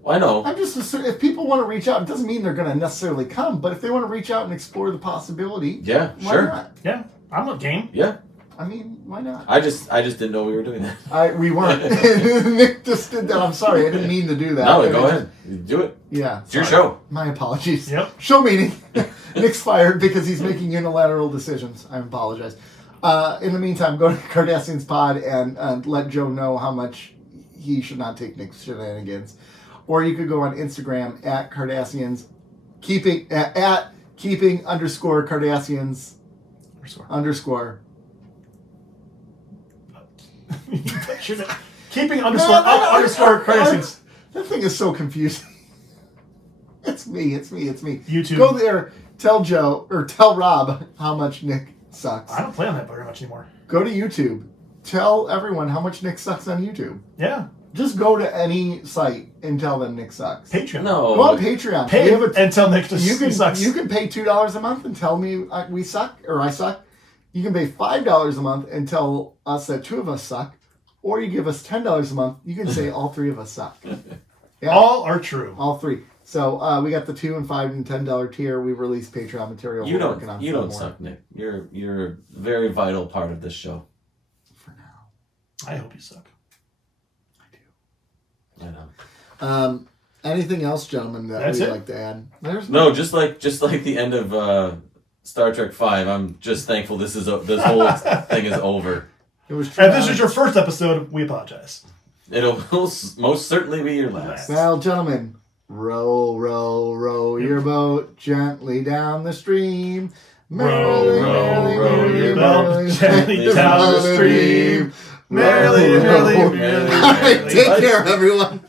Well, I know. I'm just assuming if people want to reach out, it doesn't mean they're going to necessarily come. But if they want to reach out and explore the possibility, Yeah, why sure. not? Yeah, I'm not game. Yeah. I mean, why not? I just didn't know we were doing that. We weren't. Nick just did that. I'm sorry. I didn't mean to do that. No, And go it ahead. Do it. Yeah. It's your sorry. show. My apologies. Yep. Show meeting. Nick's fired because he's making unilateral decisions. I apologize. In the meantime, go to Cardassians Pod and let Joe know how much he should not take Nick's shenanigans. Or you could go on Instagram at Cardassians, keeping underscore Cardassians underscore. Keeping underscore Cardassians. That thing is so confusing. It's me. YouTube. Go there. Tell Joe or tell Rob how much Nick sucks. I don't play on that very much anymore. Go to YouTube. Tell everyone how much Nick sucks on YouTube. Yeah. Just go to any site and tell them Nick sucks. Patreon. No. Go on Patreon. Pay We have a- and tell Nick to you can sucks. you can pay $2 a month and tell me we suck or I suck. You can pay $5 a month and tell us that 2 of us suck, or you give us $10 a month. You can say all 3 of us suck. Yeah, All are true. all 3. So we got the $2 and $5 and $10 tier. We release Patreon material. You We're working on don't some more. suck, Nick. You're a very vital part of this show. For now. I hope you suck. I know. Anything else, gentlemen, that That's we'd it? like to add? There's No, just like the end of Star Trek V. I'm just thankful this whole thing is over. It was If this true. is your first episode, we apologize. It'll most certainly be your last. Well, gentlemen, row, row, row your boat gently down the stream. Row, row, row your boat gently gently down the stream. Merrily, merrily, merrily, merrily. Take care, everyone.